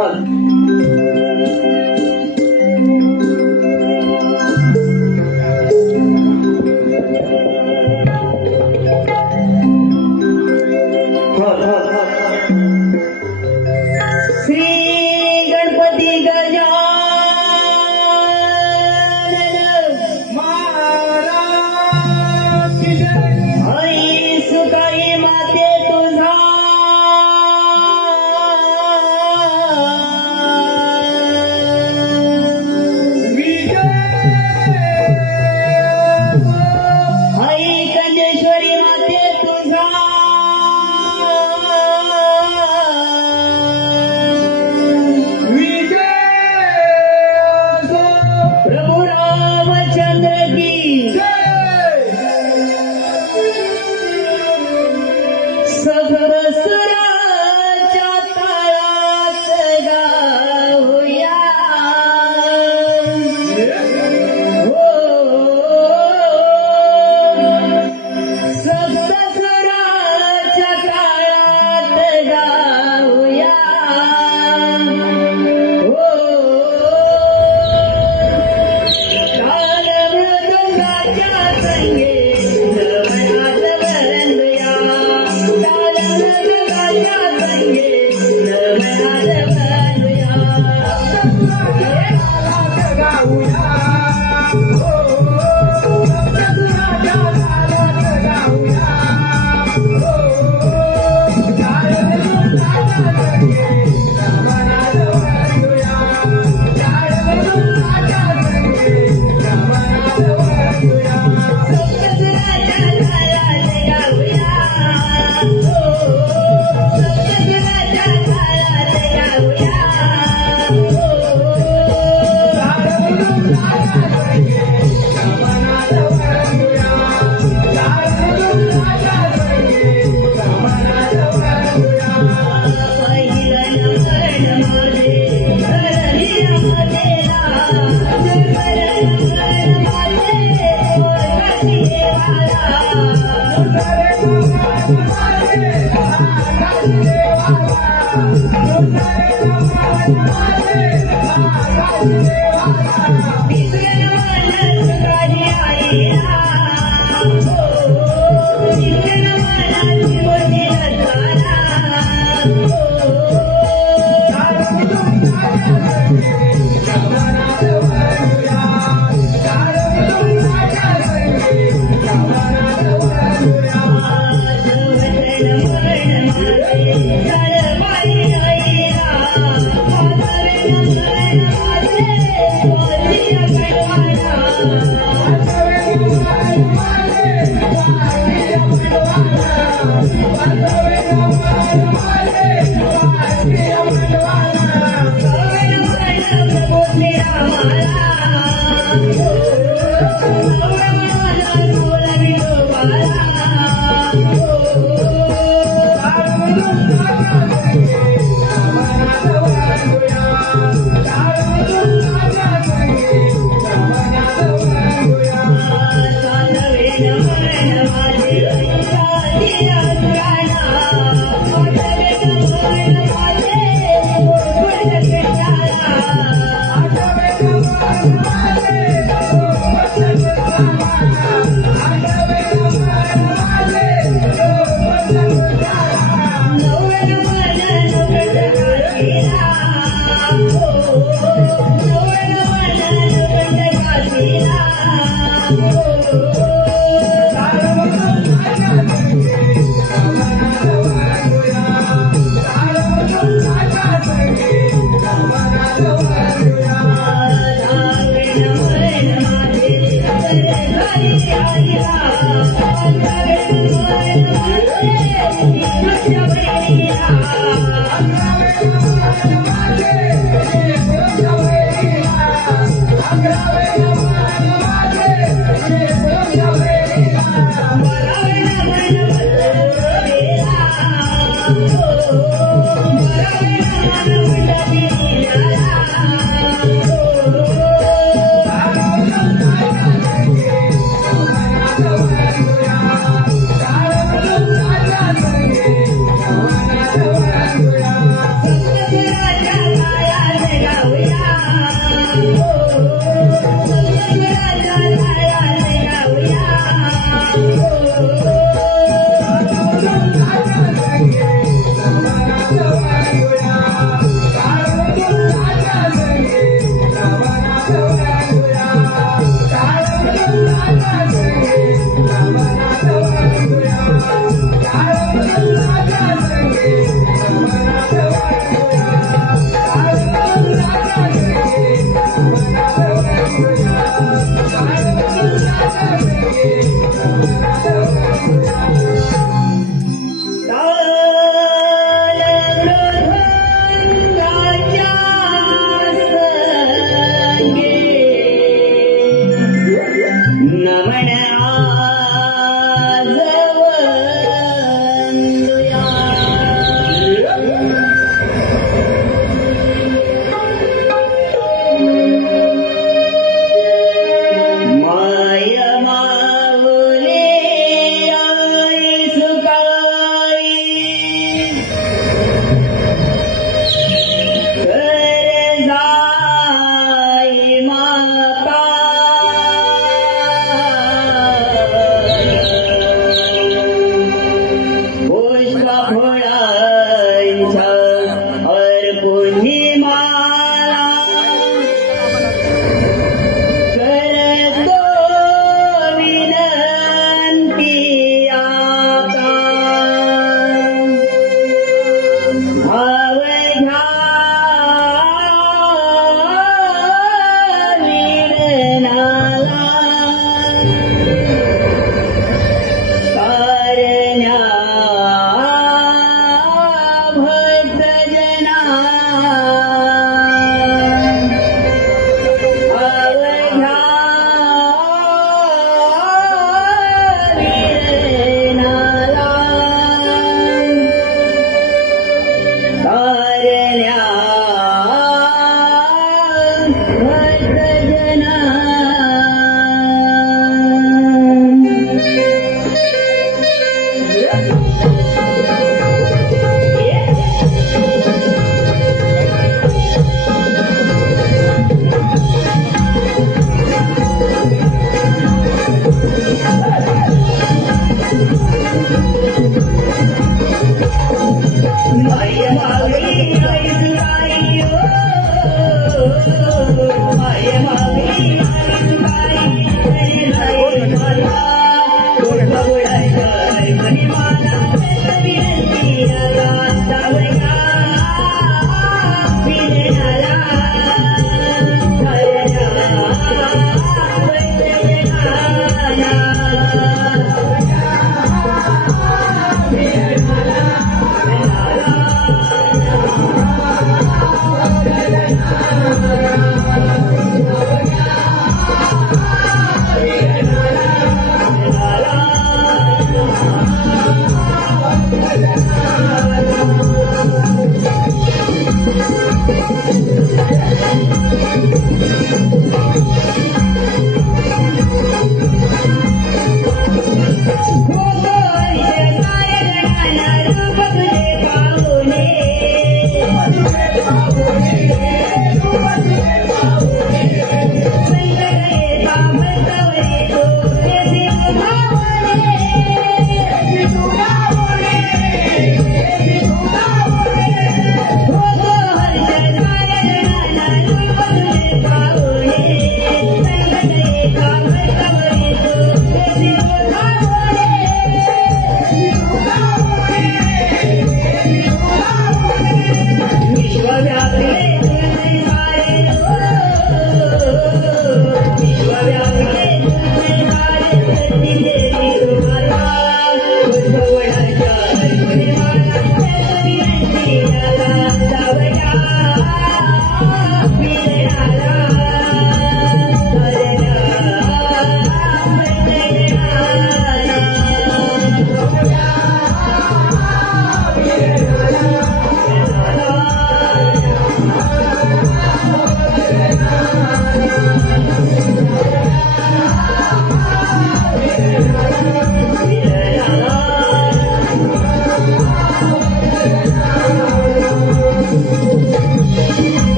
Hare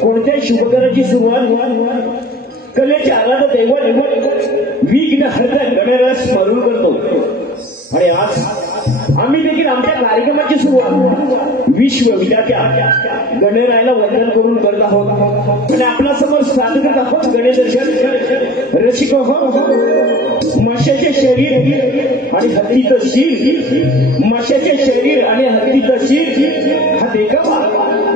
कोणत्याही शुभकार्याची सुरुवात कलेच्या आवाज दैवत विघ्न हरता गणेशला स्मरण करतो. आणि आज आम्ही देखील आमच्या कार्यक्रमाची सुरुवात विश्वविद्याच्या गणरायाला वंदन करून करत आहोत. आणि आपल्या समोर सादर करत आहोत गणेश दर्शन. रसिक माशाचे शरीर आणि हत्तीचं शीर, माशाचे शरीर आणि हत्तीचं शीर हा देखावा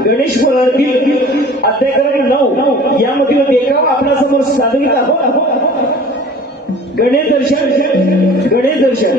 गणेश पुराणातील अध्याय क्रमांक 9 यामधील देखावा आपल्या समोर सादर करत आहोत. गणेश दर्शन, गणेश दर्शन.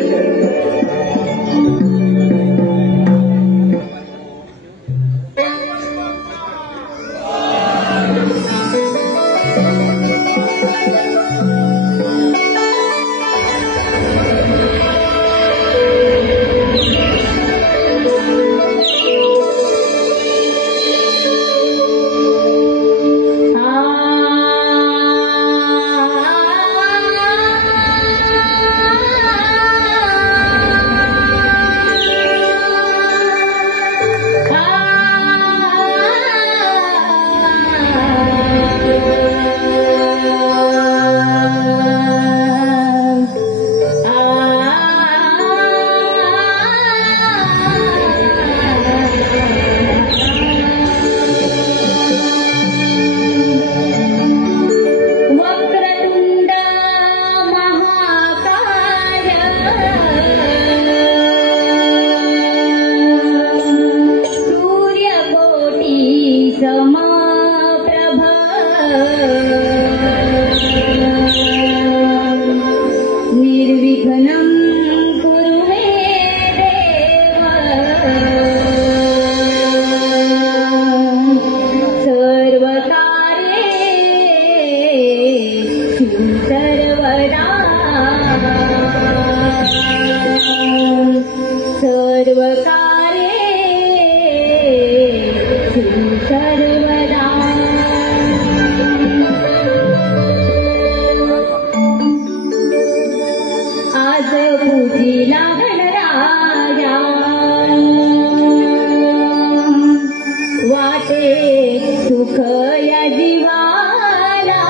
वाटे सुख या जीवाला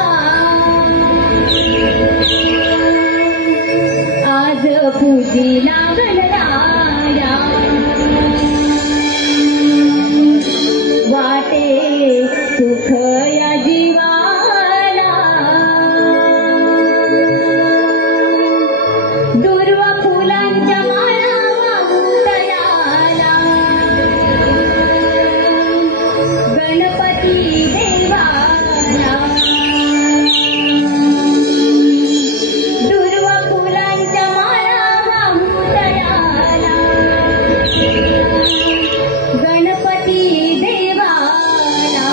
आज पूजीला गणराया वाटे सुख या जीवाला दुर्व फुलांच्या माळा वाहुतयाला गणपती देवाला दुर्व फुलांच्या माळा वाहुतयाला गणपती देवाला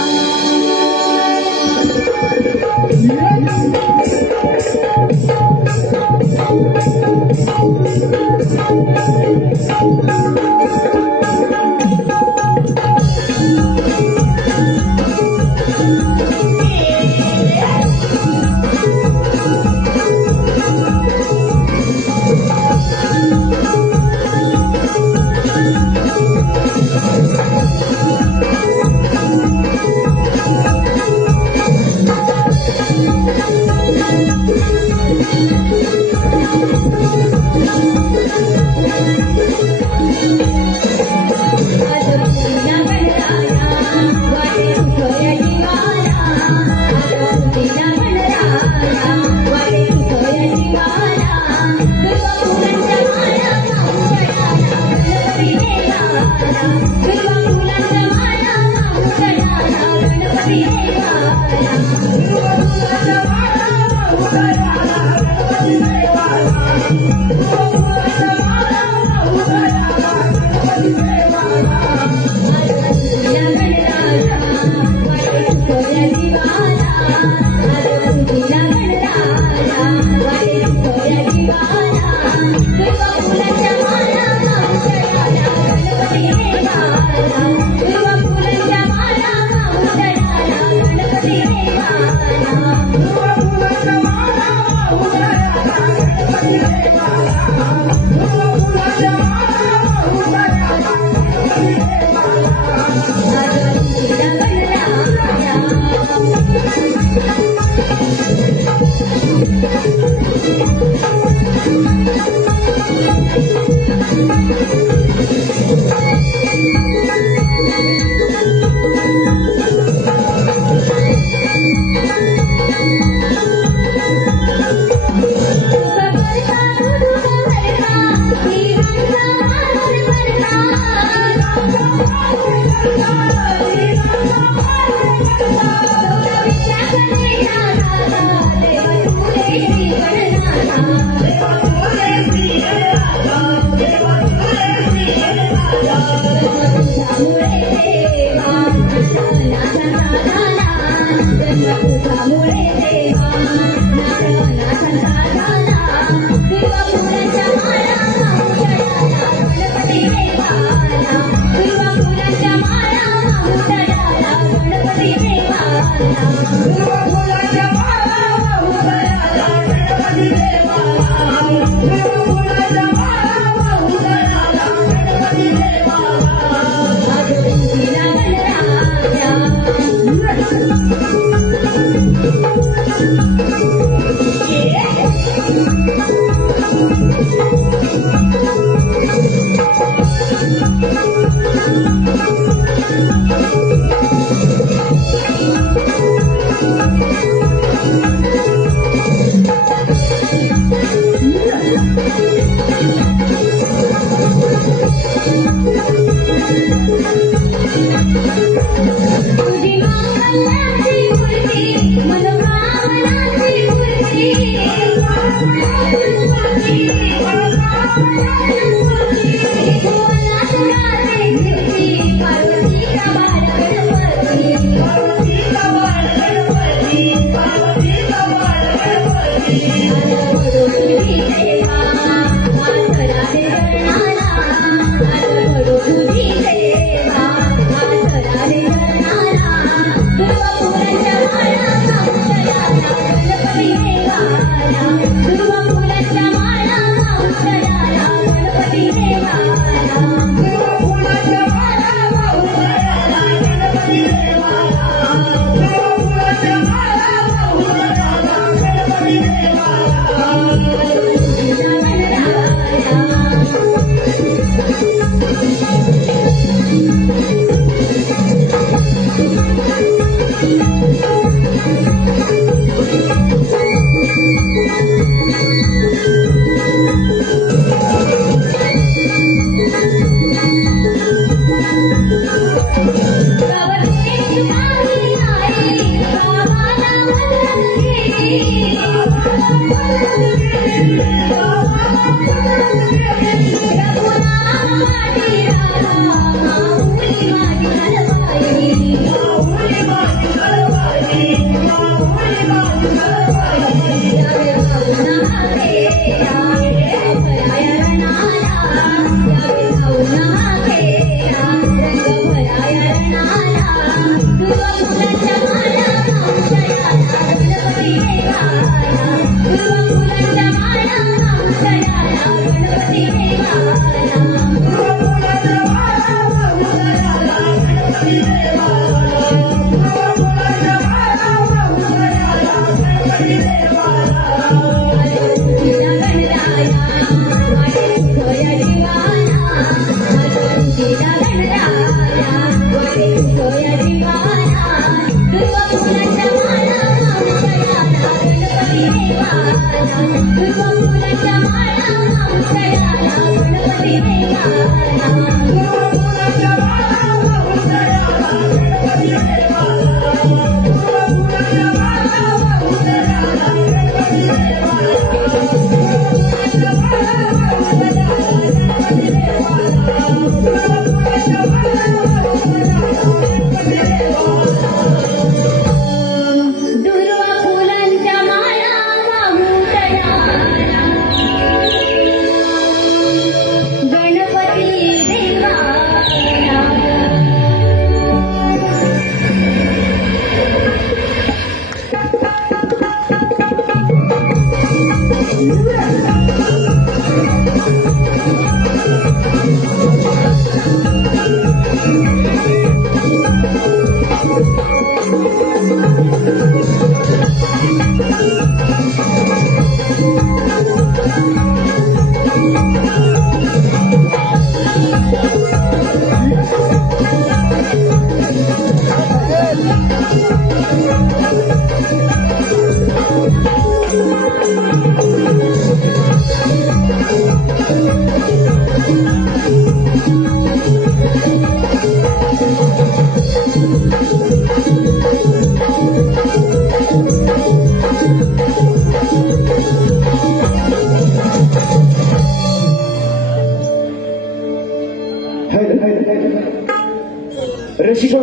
रसिक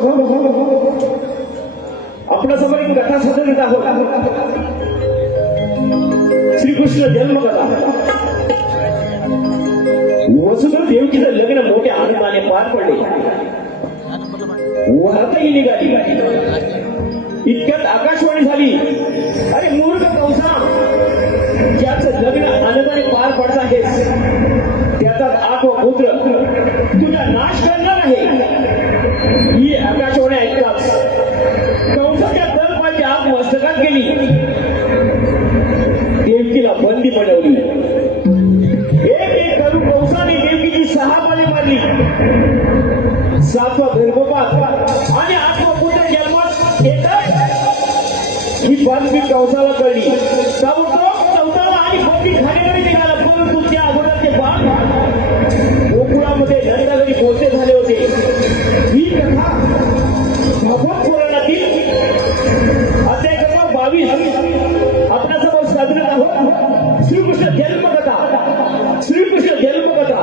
आपल्या समोर एक कथा सादर आहोत. श्रीकृष्ण जन्मकथा. वसुदेव देवकीचं लग्न मोठ्या आनंदाने पार पडले. वाहतही निघाली. इतक्यात आकाशवाणी झाली. अरे मूर्ख कंसा, ज्याचं लग्न आनंदाने पार पडत आहे त्याचा आठवा पुत्र तुझा नाश करणार आहे. ही आकाशवाणी ऐकताच कंसाच्या तलपाची आग मस्तकात गेली. देवकीला बंदी बनवली. एक एक करून कंसाने देवकीची 6 माले मारली. 7वा गर्भपात आणि 8वा पुत्र जन्मात येतात. ही बातमी कंसाला कळली. चौथाला आणि बंदी खाण्याकडे निघाला. परंतु त्या अगोदरचे बाळ गोकुळामध्ये नंदाघरी पोहोचले झाले होते. ही कथा भागवत पुराणातील अध्याय क्रमांक 22 आपल्यासमोर सादर आहोत. श्रीकृष्ण जन्मकथा. श्रीकृष्ण जन्मकथा.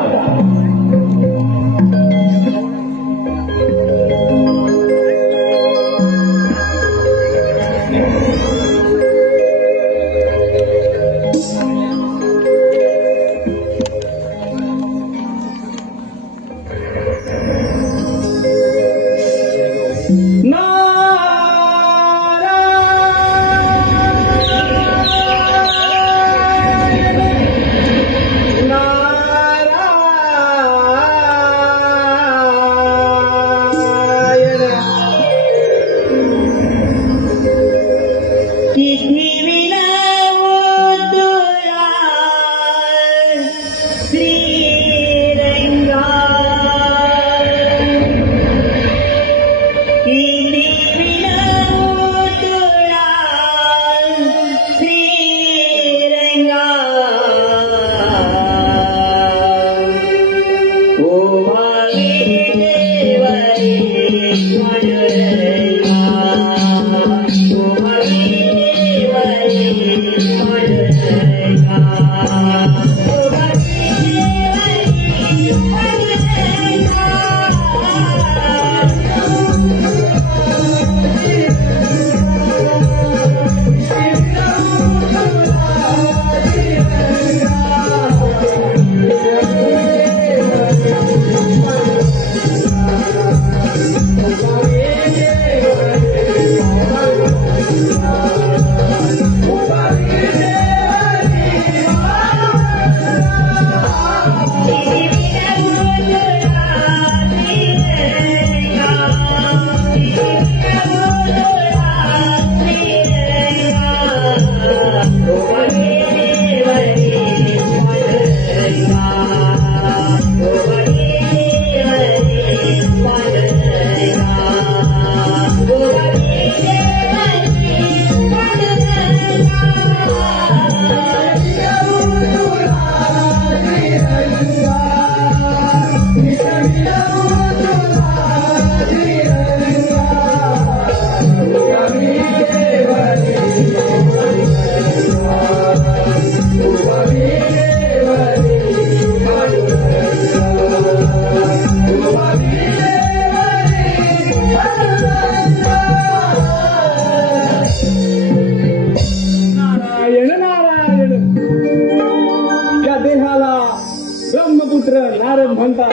ब्रह्मपुत्र नारद म्हणतात.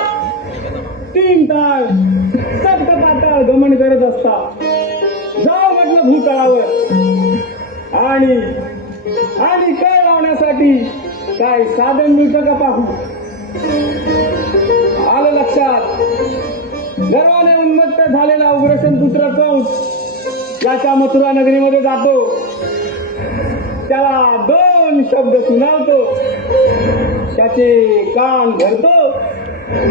3 तास सप्तपाताळ गमन करत असता. जाव म्हटलं भूतळावर आणि कळ लावण्यासाठी काय साधन मिळतं का पाहू. आलं लक्षात. गर्वाने उन्मत्त झालेला उग्रसेन पुत्र कंस त्याच्या मथुरा नगरीमध्ये जातो. त्याला 2 शब्द सुनावतो. त्याचे कान धरतो.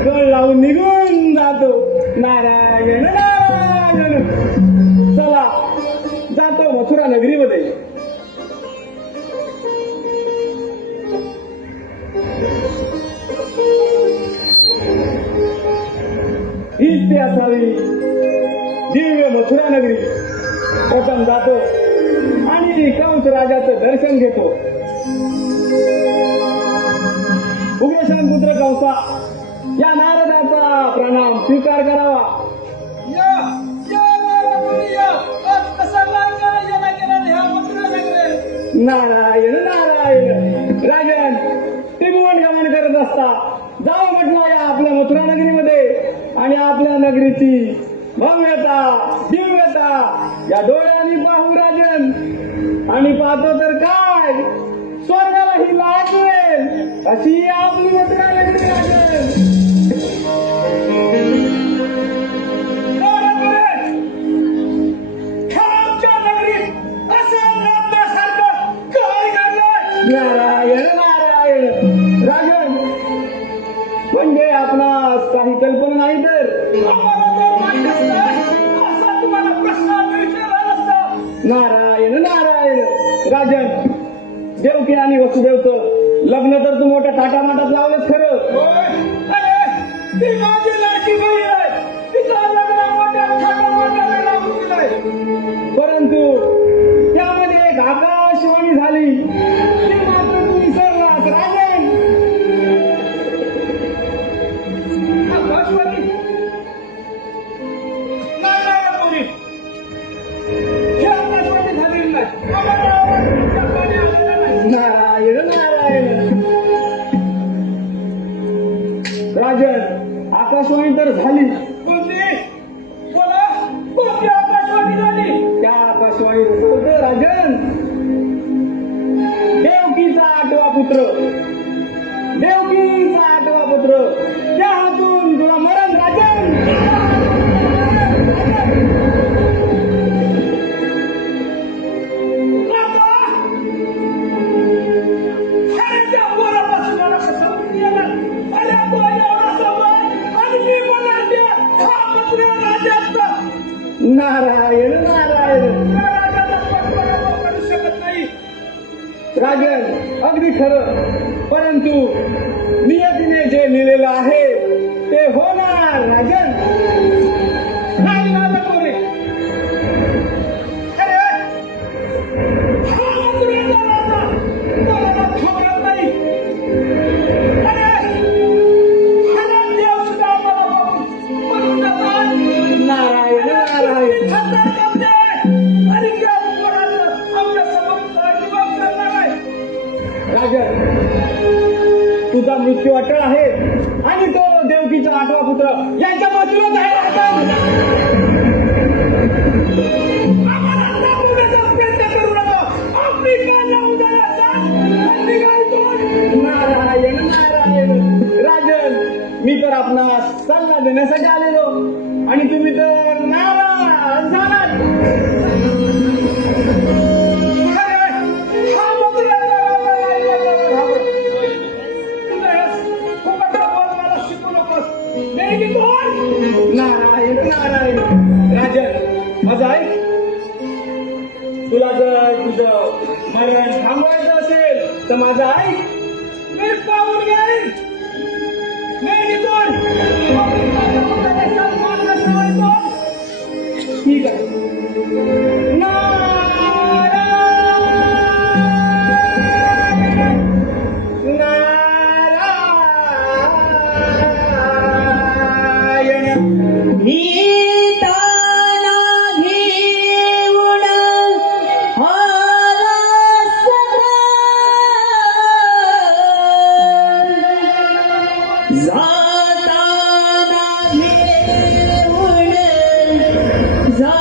गळ लावून निघून जातो. नारायण नारायण. चला जातो मथुरा नगरीमध्ये. हीच ती असावी दिव्य मथुरा नगरी प्रथम जातो आणि कंस राजाचं दर्शन घेतो. उग्रसेन पुत्र कंसा, या नारदाचा प्रणाम स्वीकार करावा. नारायण नारायण. राजन त्रिभुवन गमन करत असता जाऊ म्हटलं या आपल्या मथुरा नगरीमध्ये आणि आपल्या नगरीची भव्यता दिव्यता या डोळ्यांनी पाहू राजन. आणि पाहतो तर काय, स्वर्गालाही लागेल अशी आपली मथुरा नगरी राजन. नारायण नारायण. राजन म्हणजे आपणास काही कल्पना नाही तर नारायण नारायण. राजन देवकी आणि वसुदेवचं लग्न तर तू मोठ्या थाटामाटात लावलंच खरं, परंतु त्यामध्ये एक आकाशवाणी झाली ती मात्र तू विसरलास राजन. आकाशवाणी नाही हे आकाशवाणी झालेली नाही. नारायण नारायण. राजन आकाशवाणी तर झाली, कोणती आकाशवाणी झाली? त्या आकाशवाणी होतं राजन देवकीचा आठवा पुत्र, देवकीचा आठवा पुत्र, त्या हातून तुला मरण राजन. नारायण नारायण. राजन अगदी खरं, परंतु नियतीने जे लिहिलेलं आहे ते होणार राजन. नाही ना कोणी नारायण नारायण. राजन तुझा मृत्यू अटळ आहे आणि तो देवकीचा आठवा पुत्र यांच्या बाजूलाच आहे राजन. नारायण नारायण. राजन मी तर आपणास सल्ला देण्यासाठी आलेलो आणि तुम्ही तर नाराज झालात. नारायण नारायण. राजन माझं ऐक, तुला जर तुझं मरण थांबवायचं असेल तर माझं ऐक, मी पाहून घेईन. ठीक आहे. जाताना घेऊन जा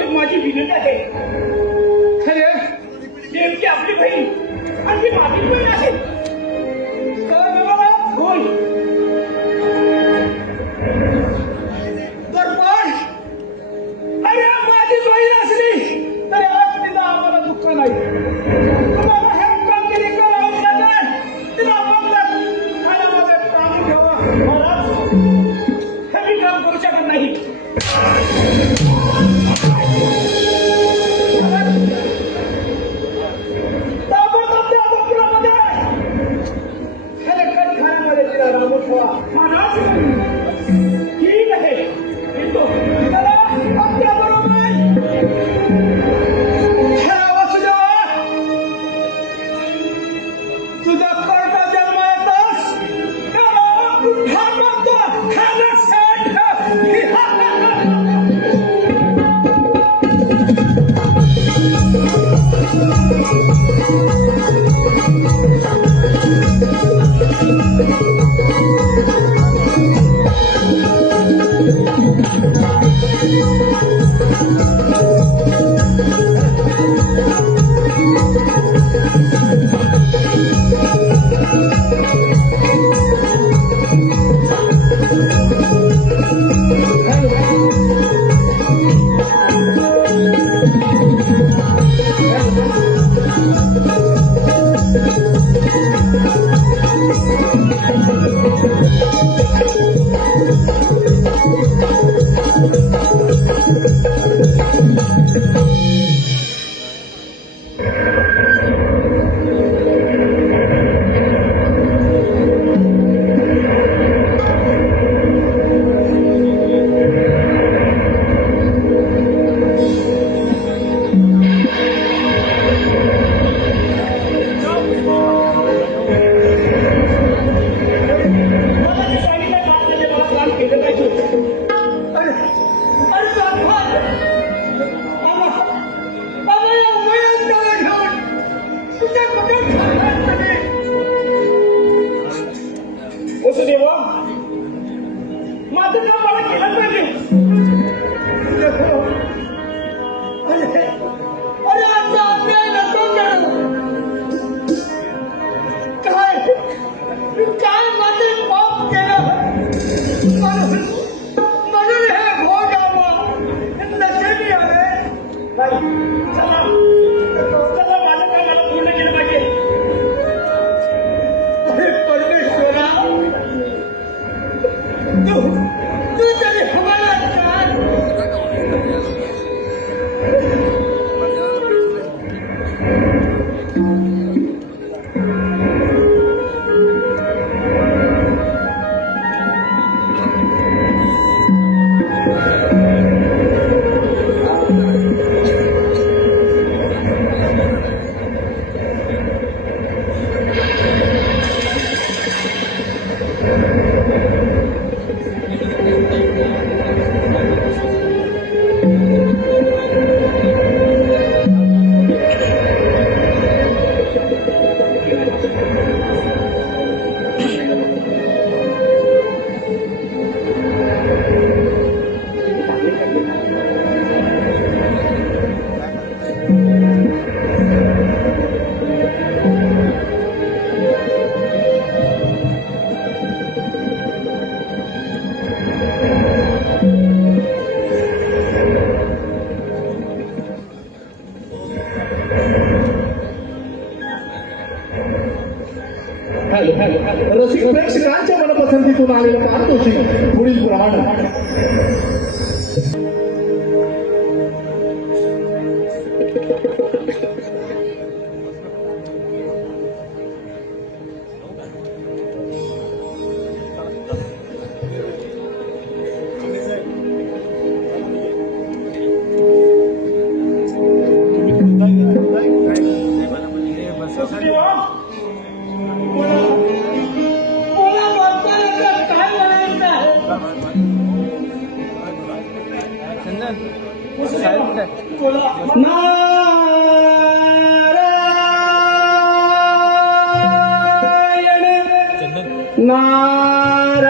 एक माझी विनंती आहे. अरे नेमकी आपली बहीण आणि ती माझी बहीण आहे. काय बाबा बोल. तर पण अरे माझी बहीण असली तरी आज तिला आम्हाला दुःख नाही. तुम्हाला हे काम केले करावं लागेल. तिला बदलत आणि माझे प्राण ठेवा. महाराज, हे मी काम करू शकत नाही. ताबडतोब त्या बकुळामध्ये ह्याला कटखान्यामध्ये तिला राबून ठेवा. महाराज, ठीक आहे. येतो. चला, आपल्याबरोबर ह्या वासुदेवा, तुझा कर्ता जन्म येतोस त्याला पुन्हा बघतो. ह्याला सेठ. मला जे सांगितलं ना, त्याचे मला काम केलं पाहिजे. अरे अरे बाबा, बाबा या वयात त्याला घेऊन तुझ्या कुठे खाणार तुम्ही? वसुदेवा, माझं काम मला केलं पाहिजे. अरे अरे आता अन्याय नको करू. काय काय माझे पाप केलं म्हणून म्हणून हे भोग आम्हा नशेबी आले. नाही, चला, चला, माझं काम मला पूर्ण केलं पाहिजे. अरे परमेश्वरा, तू तरी हमारा काय रसिक प्रेक्षकांच्या मनपसंतीतून आलेलं पारितोषिक पुढील प्रमाणे. वसुदेवा, मला बोलताना काय म्हणायचं आहे? नारायण नारायण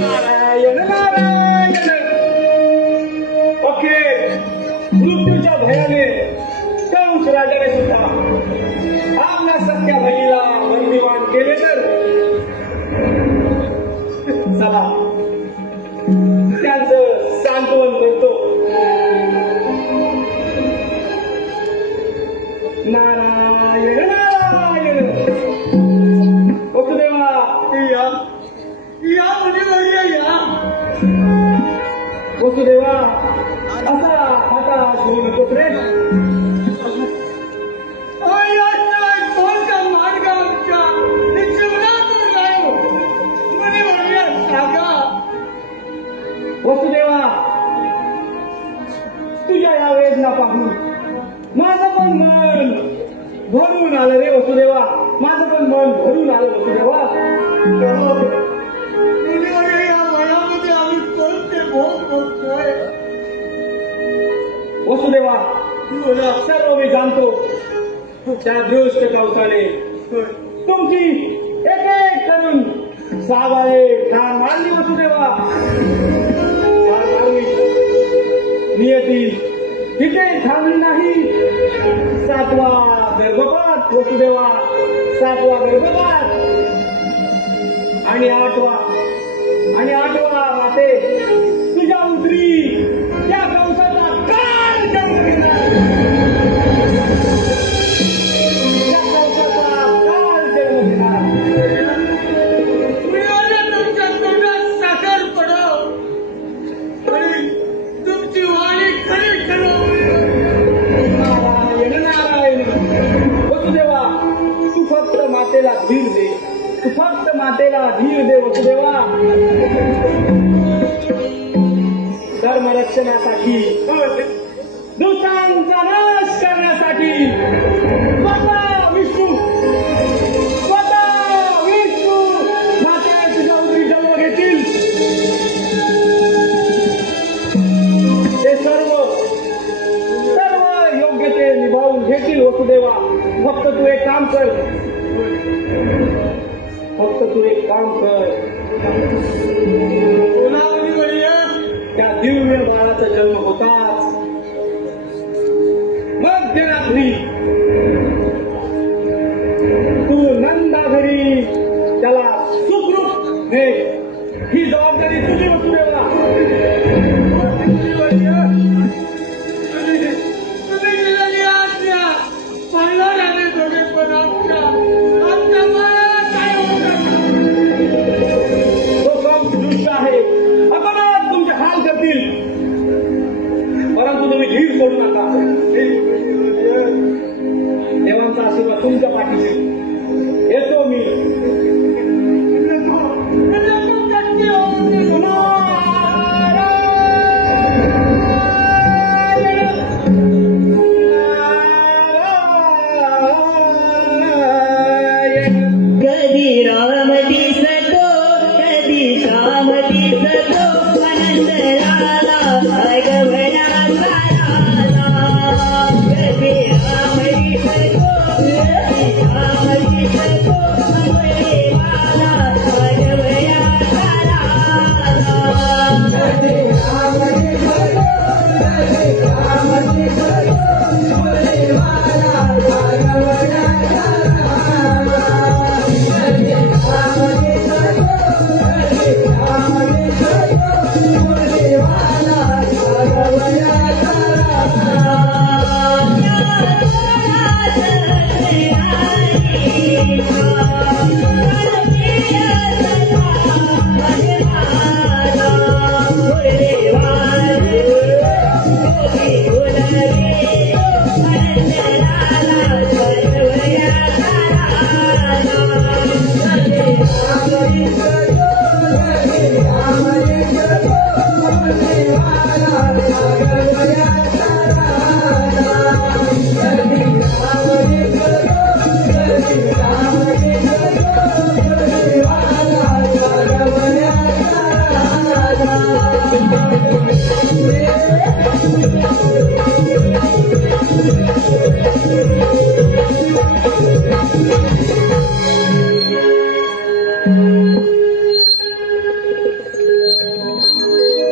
नारायण नारायण अखेर मृत्यूच्या भयाने कंस राजाने सुद्धा आपल्या सख्या बहिणीला बंदिवान केले तर चला त्यांचं सांत्वन करतो. नारायण नारायण वसुदेवा या मुलीवर या वसुदेवा असा हाता घेऊ नकोस रे. कोणता मार्ग आमच्या जीवनातून जाईल मुलीवर सांगा. वसुदेवा तुझ्या या वेदना पाहून माझं पण मन भरून आलं रे वसुदेवा. माझं पण मन भरून आलं वसुदेवा. वसुदेवा सर्व मी जाणतो. त्या दृष्ट कवसाने तुमची एक एक करून सावाळे ठार मारली वसुदेवा. ठार मारली. नियती तिथे थांबली नाही. 7वा गर्भपात वसुदेवा. 7वा गर्भपात आणि 8वा माते तुझ्या उतरी त्या कंसाचा काळ जन्म घेणार. त्या कंसाचा काळ जन्म घेणार. तुमच्या तोंडात साखर पडो आणि तुमची वाणी खरी ठरो. नारायण नारायण वसुदेवा तू फक्त मातेला धीर दे. तू फक्त मातेला धीर दे वसुदेवा. धर्मरक्षणासाठी दुष्टांचा नाश करण्यासाठी स्वतः विष्णू माते तुझ्या उदरी जन्म घेतील. ते सर्व योग्य ते निभावून घेतील वसुदेवा. फक्त तू एक काम कर. त्या दिव्य बाळाचा जन्म होताच मध्यरात्री तू नंदा घरी त्याला सुखरूप दे. ही जबाबदारी तुझी वसुदेवा. परंतु तुम्ही धीर सोडू नका. देवांचा आशीर्वाद तुमच्या पाठीशी. येतो मी. कधी राम दिसतो कधी श्याम दिसतो अनंत लाला भगवना साराला. कधी राम दिसतो कधी श्याम दिसतो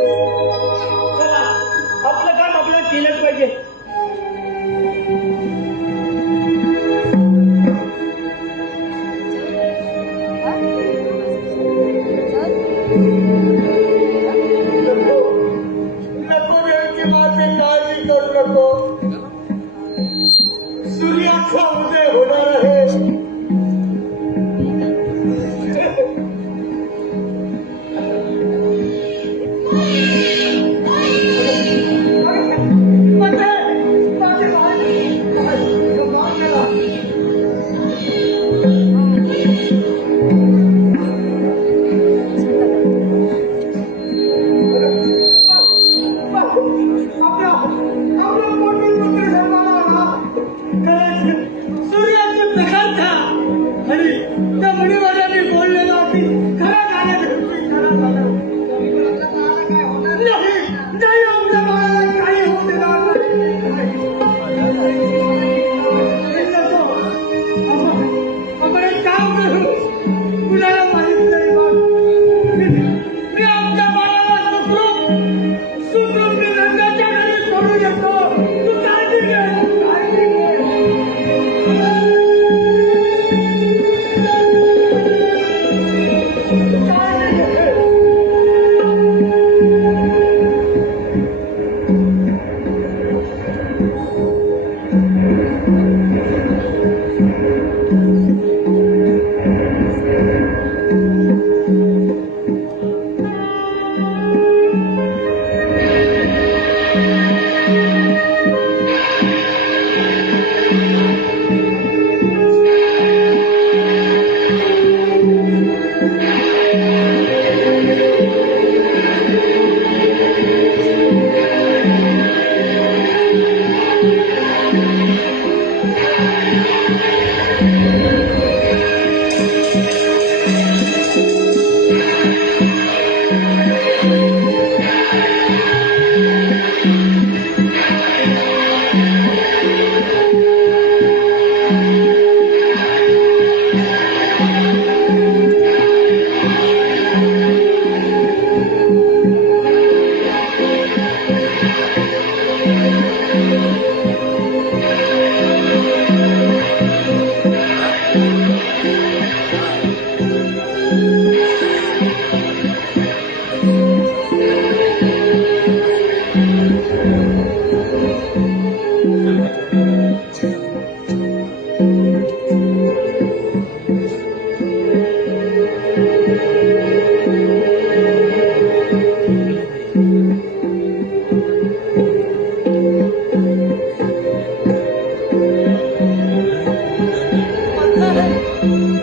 चला, आपलं काम आपल्याला केलंच पाहिजे. नको वेळची माझी काळजी करू नको. सूर्याचा उदय होणार आहे. सूर्याची प्रकाशता आणि त्या मुलीवाल्याने बोललेला की खरा झालं खरा झालं. नाही आमच्या बाळाला काही होऊ देणार नाही. आपण एक काम करू. कुणाला माहित नाही मग मी आमच्या बाळाला सुखरूप मी रंगाच्या घरी सोडून येतो. तू काळजी घे, काळजी घे.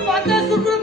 माझा सुखरूप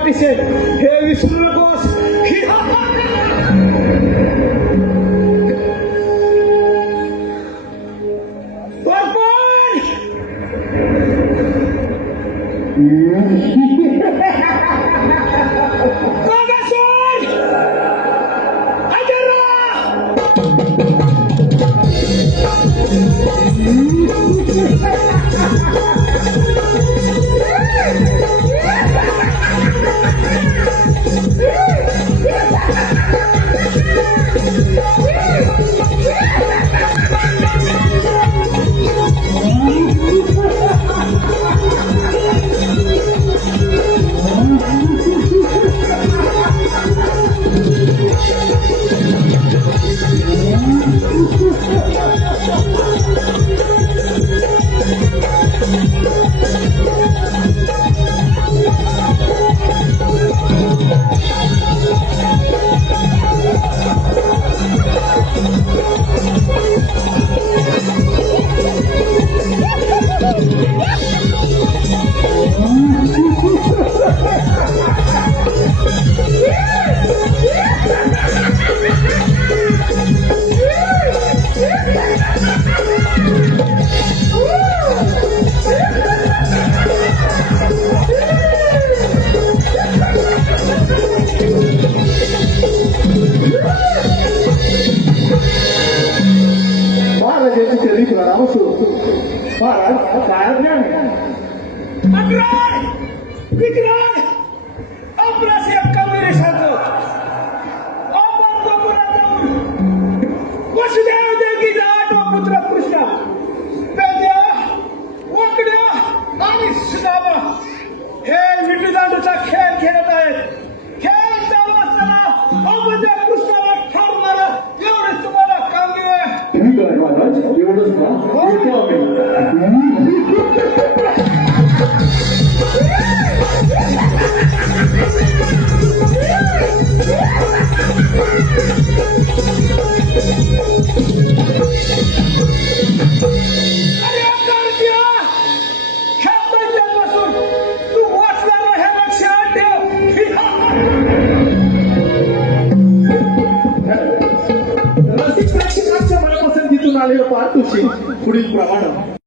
पाठीशी हे विसरू नकोस. महाराजांची चरित्र तुला नाव सुरू. महाराज काय ज्ञान वसुदेव देवकी जाट व पुत्र कृष्ण पेद्या वाकड्या आणि सुदामा हे विटीदांडूचा खेळ खेळत आहेत. खेळ चालू असताना अवध्या कृष्णाला ठार मारा एवढे तुम्हाला कामगिरी आहे. ठीक आहे महाराज, एवढंच ना येतो आम्ही. अरे कार्तिया, ह्या पैशापासून तू वाचणार हे लक्षात ठेव. रसिक प्रेक्षकांच्या मनपसंतीतून आलेलं पारितोषिक पुढील प्रमाणे.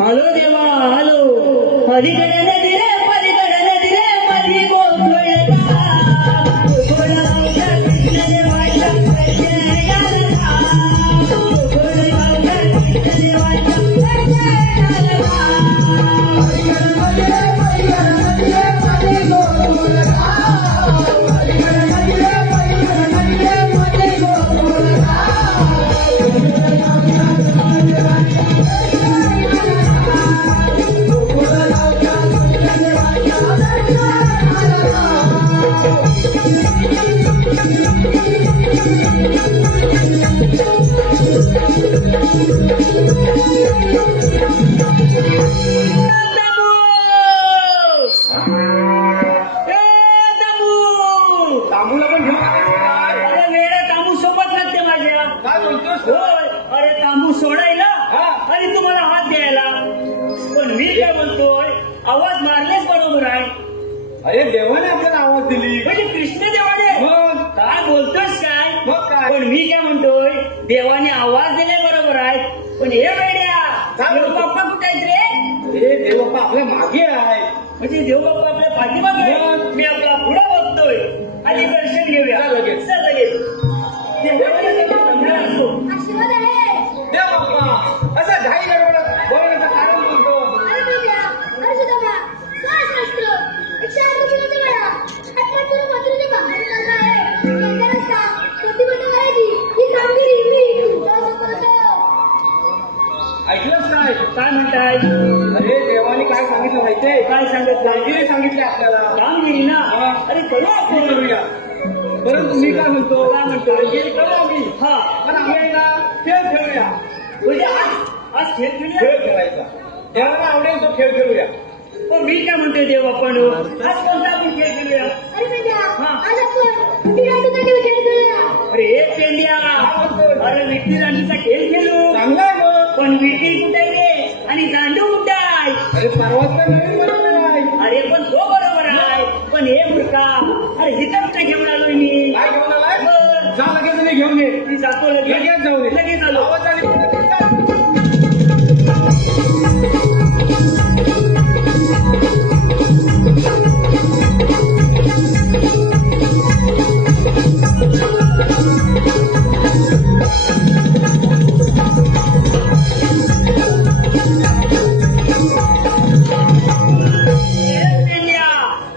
हॅलो देवा हॅलो पलीकडे नदी रे पलीकडे नदी रे मधी गोकुळता गोकुळाच्या कृष्णदेवाच्या कन्येला गोकुळाच्या कृष्णदेवाच्या तांबूला पण घेऊन अरे वेडा तांबू सोबत लागते माझ्या काय बोलतोस होय अरे तांबू सोडायला हा. आणि तुम्हाला हात द्यायला पण मी काय म्हणतोय आवाज मारलेच बरोबर आहे अरे देवाने आपल्याला आवाज दिली म्हणजे कृष्णदेवाने मग काय बोलतोस काय मग काय? पण मी काय म्हणतोय देवाने आवाज दिले बरोबर आहे पण हे वेड्या काय? देव बाप्पा कुठे आहेत रे हे देव बाप्पा आपल्या मागे आहे म्हणजे देव बाप्पा आपल्या पाठीमागे आहे. मग? मी आपला पुढे बघतोय आणि दर्शन घेऊया चल लगेच. चल लगेच देवाने सगळं मंदिर असतो आशीर्वाद आहे. देव बाप्पा असं घाई गडबडत बोलण्याचं कारण बोलतो अरे बघा, अरे सुदामा, सहस्रास्त्र, 108 किलोचा वेळा, आत्मातून मथुरेचे बाहेर चालला आहे. एका रस्ता, प्रतिबंध करायची, ही कामगिरी मी तुला सोपवतो. ऐकलंच काय काय म्हणताय अरे देवाने काय सांगितलं माहितीये काय सांगत नाही कामगिरी सांगितली आपल्याला कामगिरी ना हा. अरे करू आपण आपण करूया परंतु मी काय म्हणतो काय म्हणतो? कामगिरी करू आम्ही हा पण आम्ही ना खेळ खेळूया म्हणजे आज खेळ खेळूया खेळ खेळायचा देवाला आवडेल तो खेळ खेळूया पण मी काय म्हणतोय देव आपण आज कोणता आपण खेळ खेळूया अरे बघा, हा. आज आपण विराटचा खेळ खेळूया. अरे एक पेंड्या अरे विटी दांडूचा खेळ खेळू चांगला आहे मग पण विटी कुठे रे आणि दांडू कुठे आहे अरे परवाच तर नवीन बनवलं आहे अरे पण तो बरोबर आहे पण हे मूर्खा अरे हिथं कुठे घेऊन जातो लगेच लगेच जाऊ दे. लगेच आलो आवाज आली म्हणून काय?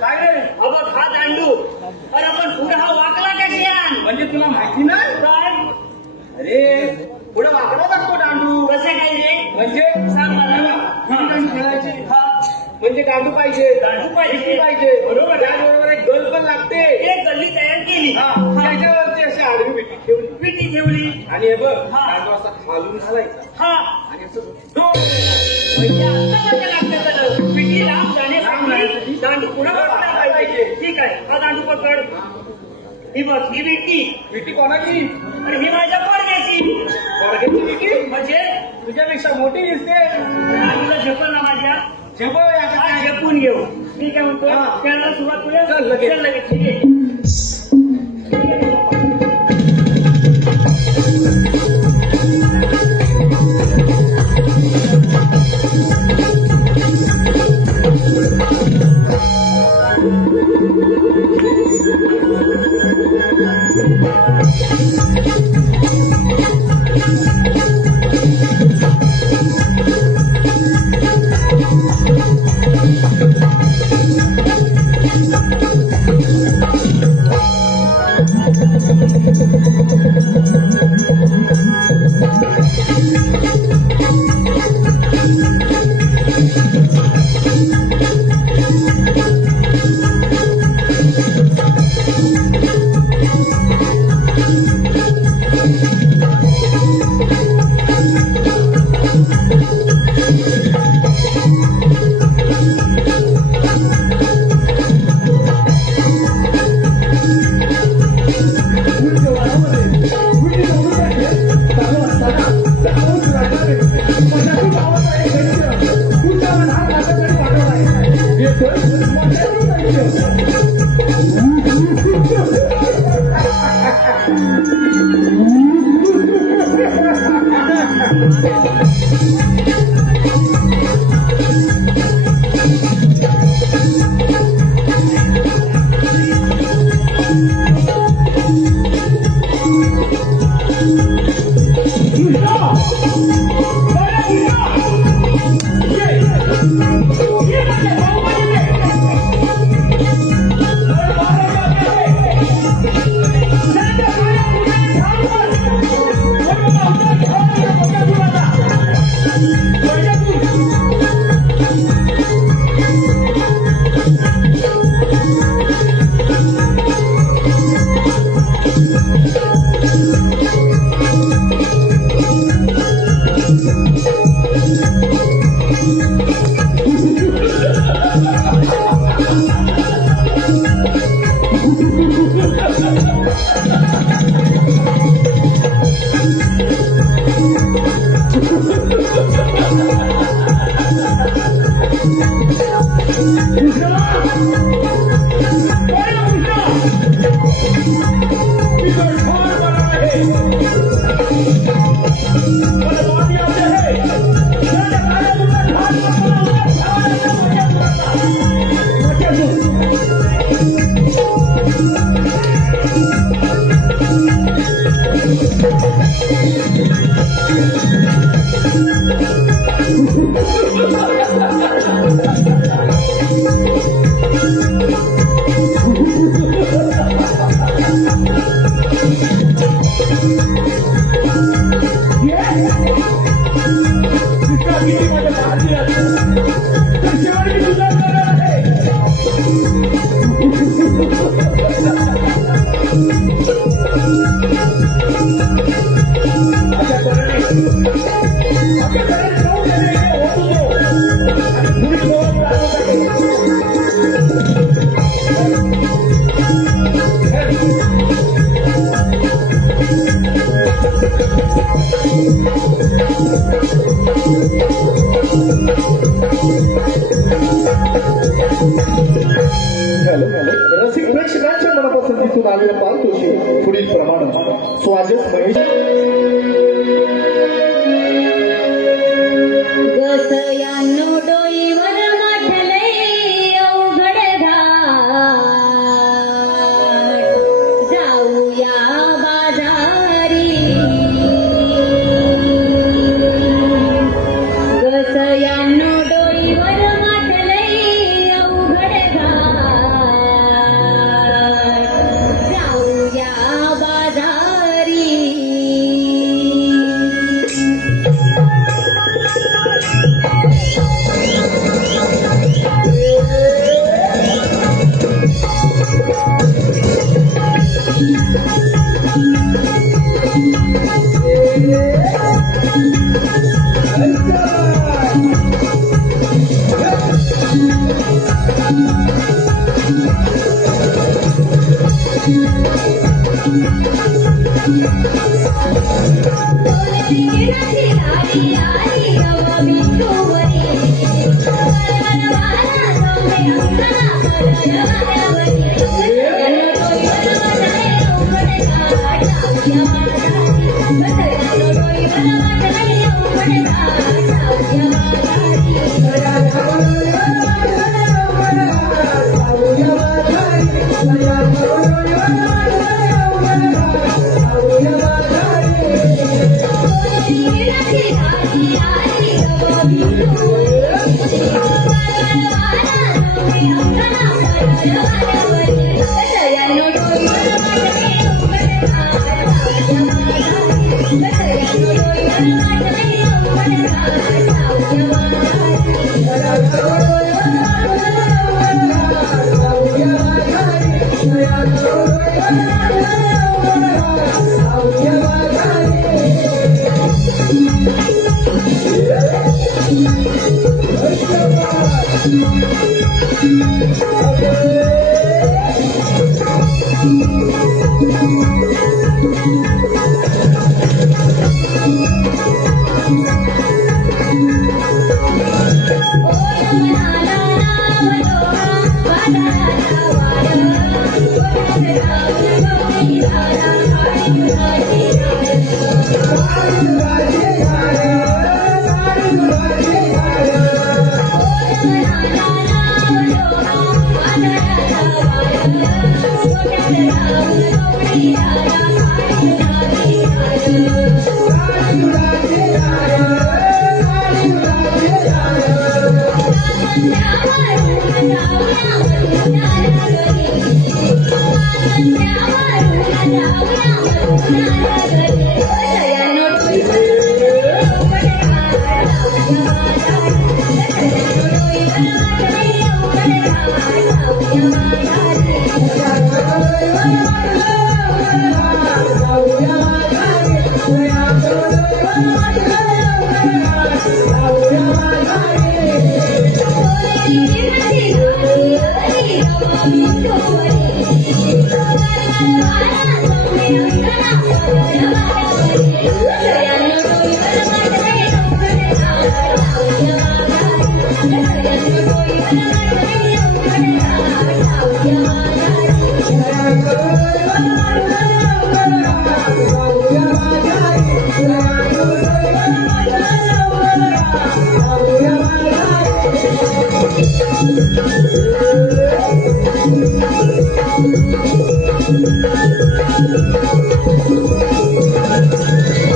काय रे? अबघ हा दांडू अरे पण पुढे हा वाकला कशी आण म्हणजे तुला माहिती नाही? काय अरे पुढे वाकडा लागतो दांडू. कसं काय रे म्हणजे सांग मला विटी दांडू खेळायची. हा म्हणजे दांडू पाहिजे, दांडू पाहिजे. विटी पाहिजे, बरोबर. त्याचबरोबर एक गल पण लागते. एक गल्ली तयार केली हा, त्याच्यावरती अशी आडवी विटी ठेवली पिटी ठेवली आणि हे बघ हा. दांडू असा खालून घालायचा हा आणि असं डोक. म्हणजे आता कसं लागतं त्याला पिटी लांब जाण्यासाठी दांडू पुढे वाकला पाहिजे ठीक आहे हा दांडू पकड ही बघ ही विटी विटी कोणाची? आणि ही माझ्या पोरग्याची वर्गाची विटी म्हणजे तुझ्यापेक्षा मोठी दिसते. तुला झेपल ना माझ्या झेप हा झेपून घेऊ ठीक आहे म्हणतो हा. खेळायला सुरुवात करूया चल लगेच. चल लगेच ठीक आहे Thank you. प्रसंगातून आलेला पाहतोशी पुढील प्रमाण स्वाजस महेश गसयानो डोईवर माठलय अवघड घाट जाऊया बाजारी गसयानो डोईवर माठलय अवघड घाट जाऊया बाजारी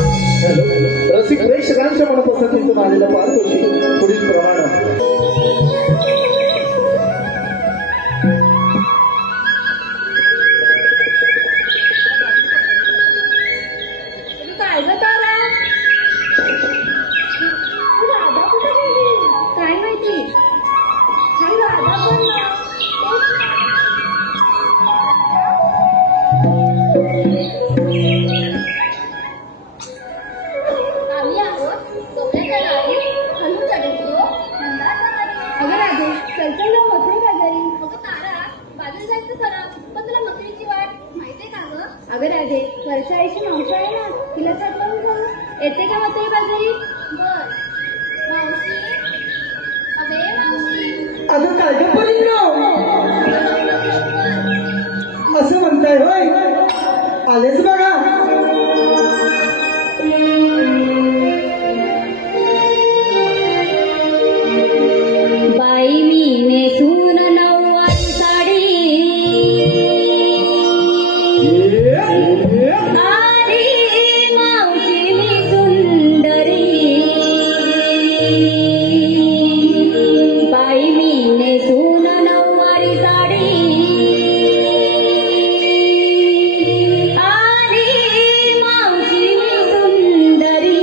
रसिक प्रेक्षकांच्या मनपसंतीतून आलेला पाहतोशी पुढील प्रमाण काय ग तारा राधा कुठे गेली काय माहिती आणि राधा पण आम्ही आहोत गोव्याच्या गावी हलू चढतो अगं राधे चलचल ना मथुरे बाजारी अगं तारा बाजारी जायचं खरं पण तुला मथुरेची वाट माहितीये का गं अगं राधे वर्षा आईची मावशी आहे ना तिला साठवून जाऊ येते का मथुरे बाजारी बर मावशी अबे मावशी अगं काय गं परिणय असं म्हणतात म्हणताय होय आलेच बघा बाई मी नेसून नऊवारी साडी आली मावशी मी सुंदरी बाई मी नेसून नऊवारी साडी आली मावशी मी सुंदरी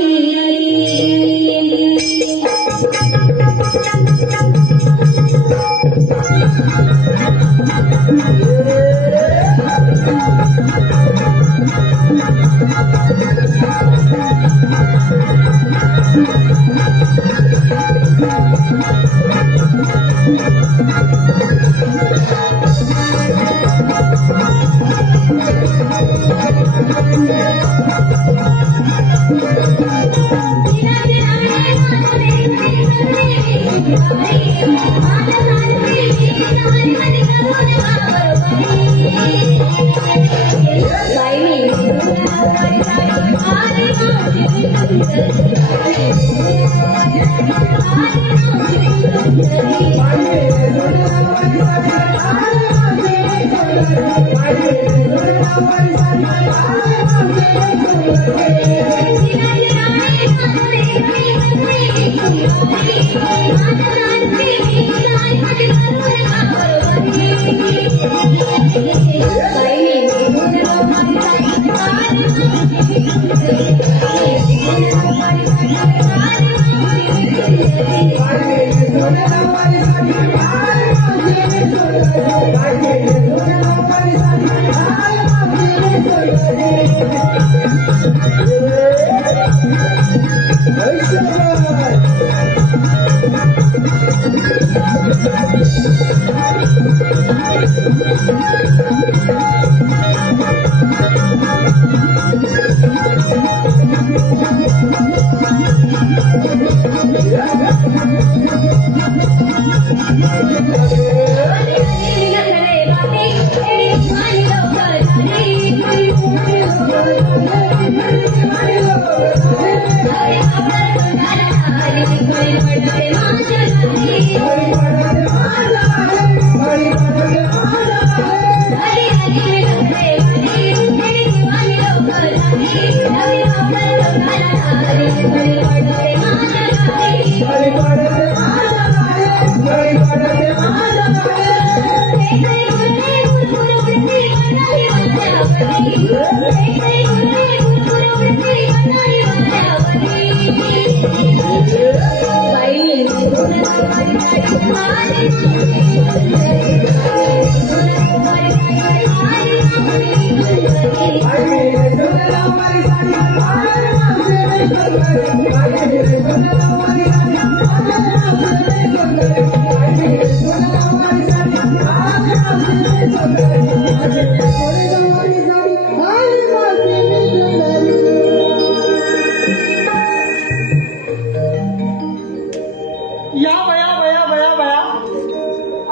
या बया बया बया बया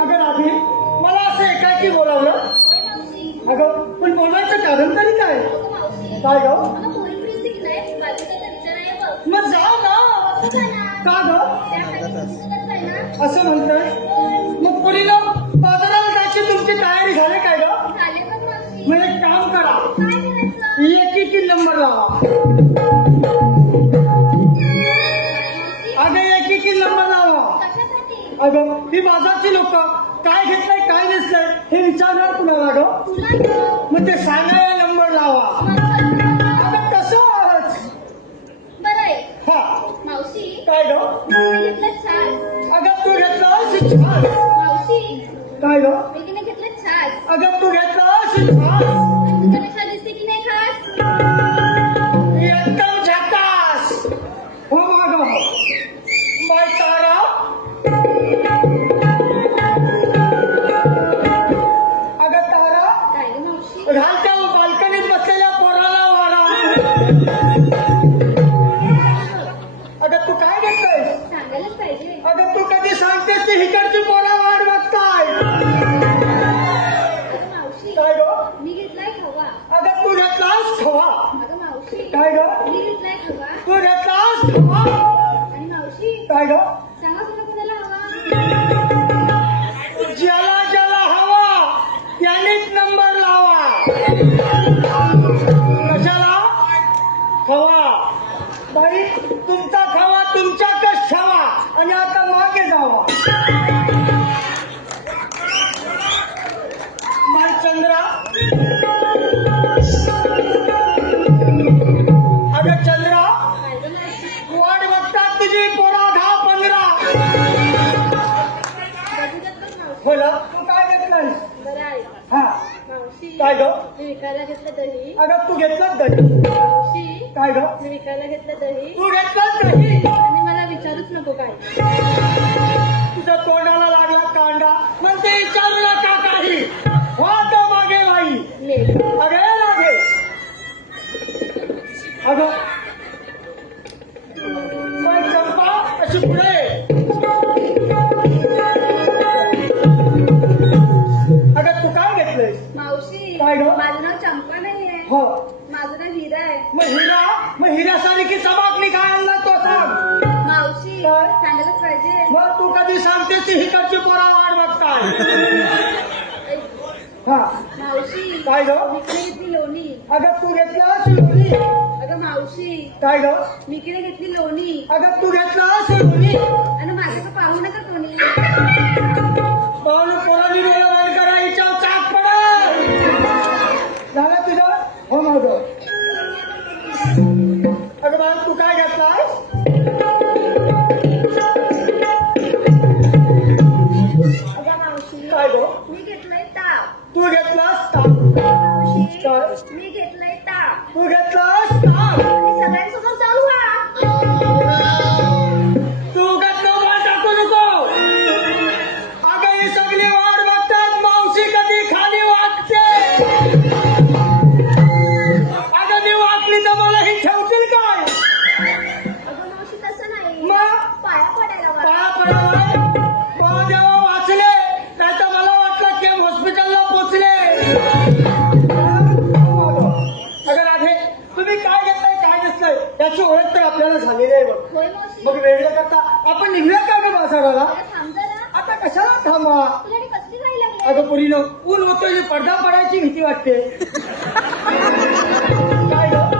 अगं राधी मला असं एकाकी बोलावलं अगं पण बोलायचं कारण तरी काय काय ग मग जा ना का ग असं म्हणतंय मग पुरीनं बाजाराला जायची तुमची तयारी झाली काय ग मग एक काम करा एकीकी नंबर लावा अगं एकीकी नंबर लावा अगं ही बाजारची लोक काय घेतलंय काय नसलंय हे विचारणार कुणाला ग मग ते सांगायला नंबर लावा अगं तसंच हा काय ग अगं तू घेतलं छान काय ग अगं तू घेतलं छान एकदम झकास हो माग बाय तारा अगं तारा घालत्या बाल्कनीत बसलेल्या पोराला वारा अगं तू काय घेतलंय अगं तू कधी सांगतेस की हिकडची पोरा वाट बघताय काय ग काय ग मी घेतलाय खवा. तू घेतलास खवा? आणि मावशी काय ग सांगा कोणाला हवा. ज्याला ज्याला हवा त्यानेच नंबर लावा. कशाला खवा बाई तुमचा खवा तुमच्याकच ठेवा आणि आता मागे जावा. माय चंद्रा अगं चंद्रा काय ग मावशी वाट बघतात तुझी पोरा 10-15. बघू देत बघ मावशी. बोला तू काय घेतलंस? बरं आहे हा मावशी. काय ग मी विकायला घेतलं दही. अगं तू घेतलंच दही. मावशी काय ग मी विकायला घेतलं दही. तू घेतलंच दही. आणि मला विचारूच नको काय. तुझ्या तोंडाला लागला कांदा म्हणते विचारू नका काही. वाट मागे बाई मेल. अगे लागे अगं काय चंपा अशी पुढे अगं तू काय घेतलंय? मावशी काय ग? माझं नाव चंपा नाहीये. हो माझं नाव हिरा आहे. मग हिऱ्यासारखी चमकली काय आणला तो सांग. मावशी काय? सांगायलाच पाहिजे. मग तू कधी सांगतेस ती हिकडची पोरा वाट बघताय. हा मावशी काय ग मिकीने घेतली लोणी. अगं तू घेतलं शिवणी. अगं मावशी काय ग मिकीने घेतली लोणी. अगं तू घेतलं शिवणी. आणि माझ्याकडे पाहू नका कोणी. पाहुणे पोरांनी डोळे बंद करायच्या चाक पडत झालं तुझं. हो माझं अगं बाळा तू काय घेतलास? अगं मावशी काय गो मी घेतलंय ताप. तू घेतलास ताप. मावशी काय? मी घेतलंय ताप. तू घेतलास ताप. आणि सगळ्यांसमोर चालू व्हा. तू घेतलं बॉल टाकू नको. अगं ही सगळी वाट बघतात मावशी कधी खाली वागते. अगं मी वाकली तर मला ही ठेवतील काय? अगं मावशी तसं नाही. मग पाया पडायला वा. पाया पडावाय मला जेव्हा वाचले नाही तर मला वाटलं की हॉस्पिटलला पोचले. अगं राधे तुम्ही काय घेतलंय काय नसलंय याची ओळख तर आपल्याला झालेली आहे बघ. होय मावशी. मग वेगळं करता आपण निघूया का गं बाजाराला? अगं थांब जरा. आता कशाला थांबा? तुला आणि कसली घाई लागली. अगं पुरीनो ऊन होतोय पडदा पडायची भीती वाटते. काय गं मग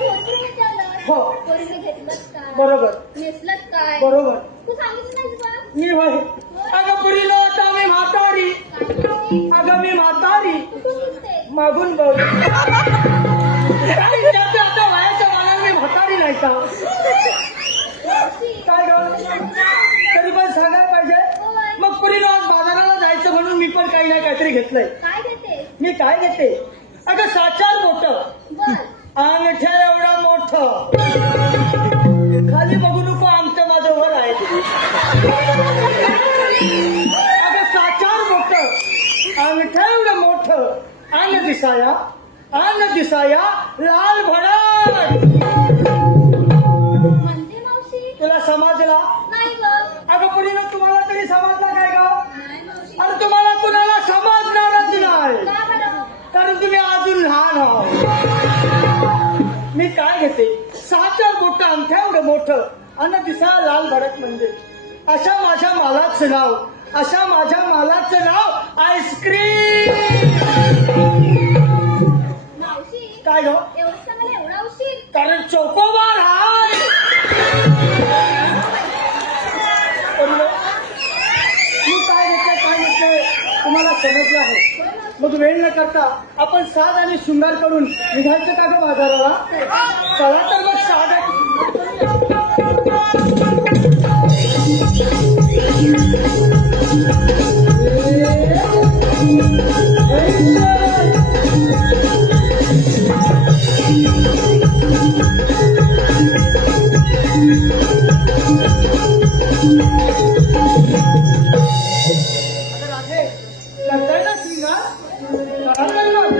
भरपूर विचारलं. हो. पोरीने घेतलंच काय. बरोबर नेसलंच काय. बरोबर तू सांगितलं नाहीस बा. मी होय. अगं पुरीनो आता मी म्हातारी. काय मावशी? अगं मी म्हातारी कुठून दिसते. मागून बघ. काय विचारते आता वयाच्या मानाने मी म्हातारी नाही का? मावशी काय गं तरी पण सांगायला पाहिजे. मग पुरीनो आज बाजाराला जायचं म्हणून मी पण काही नाही काहीतरी घेतलंय. काय घेते. मी काय घेते? अगं 7-4 मोठं बर. अंगठ्या एवढं मोठं. खाली बघू नको आमचं माझं वर आहे. अगं 7-4 मोठं अंगठ्या एवढं मोठं. अन्न दिसाया लाल भडक. म्हणजे मावशी तुला समजला? नाही ग. अगं पुढील तुम्हाला तरी समजला काय ग? नाही मावशी. अरे तुम्हाला कुणाला समजणारच नाही का बरं. कारण तुम्ही अजून लहान आहात. मी काय घेते 6-4 मोठं अंगठ्या एवढं मोठं अन्न दिसा लाल भडक म्हणजे अशा माझ्या मालाचं नाव आईस्क्रीम. मावशी काय ग एवढं सांगायला एवढा उशीर. कारण चोकोबार हाय. मी काय घेतलं काय नसते तुम्हाला समजलं आहे. मग वेळ न करता आपण साज आणि शृंगार करून निघायचं का ग बाजाराला? चला तर मग साज राधे करताय ना शृंगार? करा तर मग.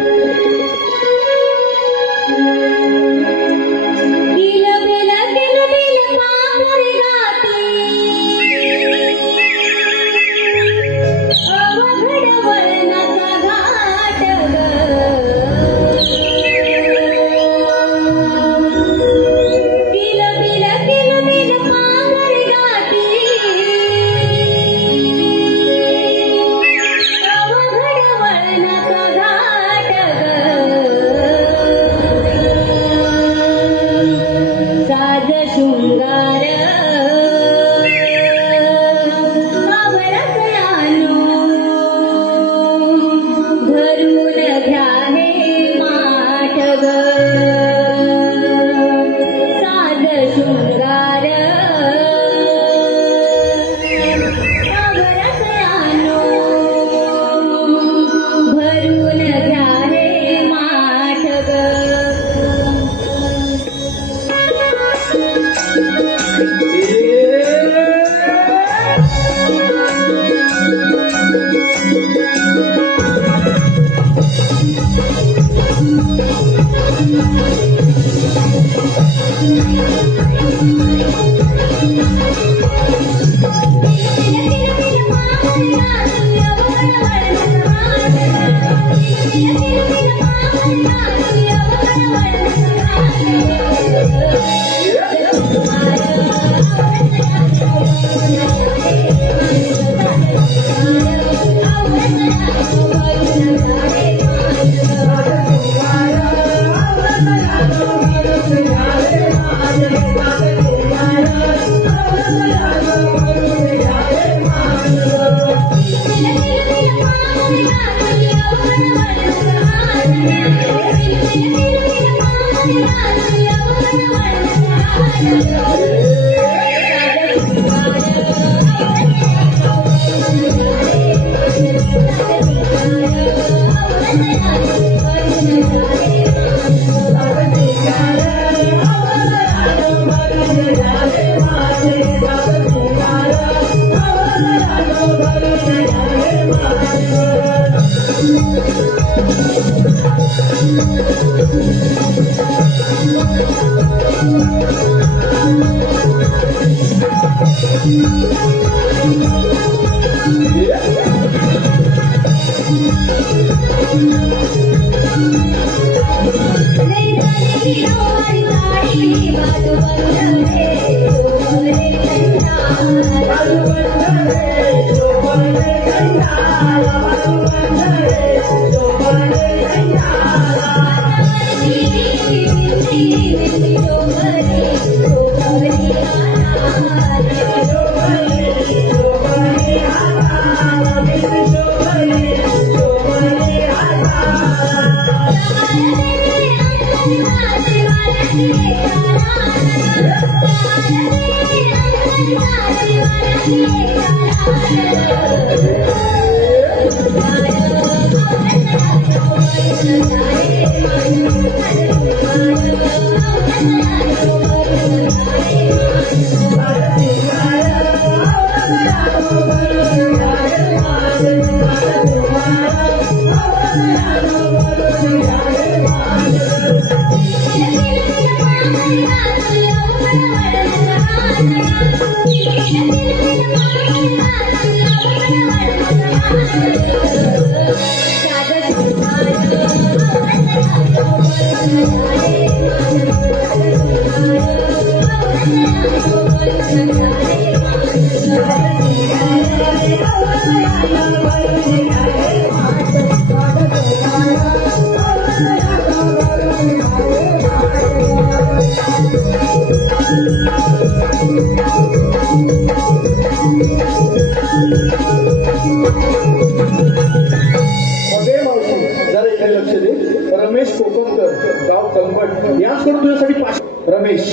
मध्ये मावशी जरा इकडे लक्ष दे. रमेश कोकणकर, गाव कलमट, याचकडून तुझ्यासाठी 500. रमेश,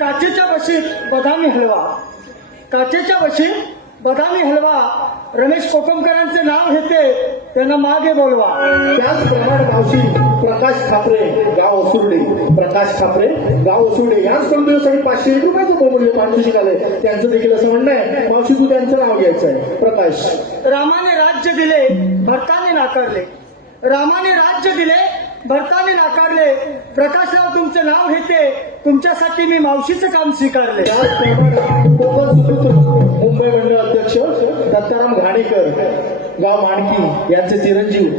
काचेच्या बशीत बदामी हलवा, काचेच्या बशीत बदामी हलवा. रमेश कोकमकरांचे नाव घेते, त्यांना मागे बोलवा. त्याचप्रमाणे मावशी प्रकाश खापरे, गाव असुर्डे, प्रकाश खापरे, गाव असुर्डे, याचकडून तुझ्यासाठी 501 रुपयाचं बहुमूल्य पारितोषिक आलंय. त्यांचं देखील असं म्हणणं आहे, मावशी तू त्यांचं नाव घ्यायचं आहे. प्रकाश, रामाने राज्य दिले, भरताने नाकारले. रामाने राज्य दिले, भरताने नाकारले. प्रकाशराव तुमचे नाव घेते, तुमच्यासाठी मी मावशीचं काम स्वीकारले. त्याचप्रमाणे कोकण सुपुत्र मुंबई मंडळ अध्यक्ष दत्ताराम घाणेकर, गाव माणकी, यांचे चिरंजीव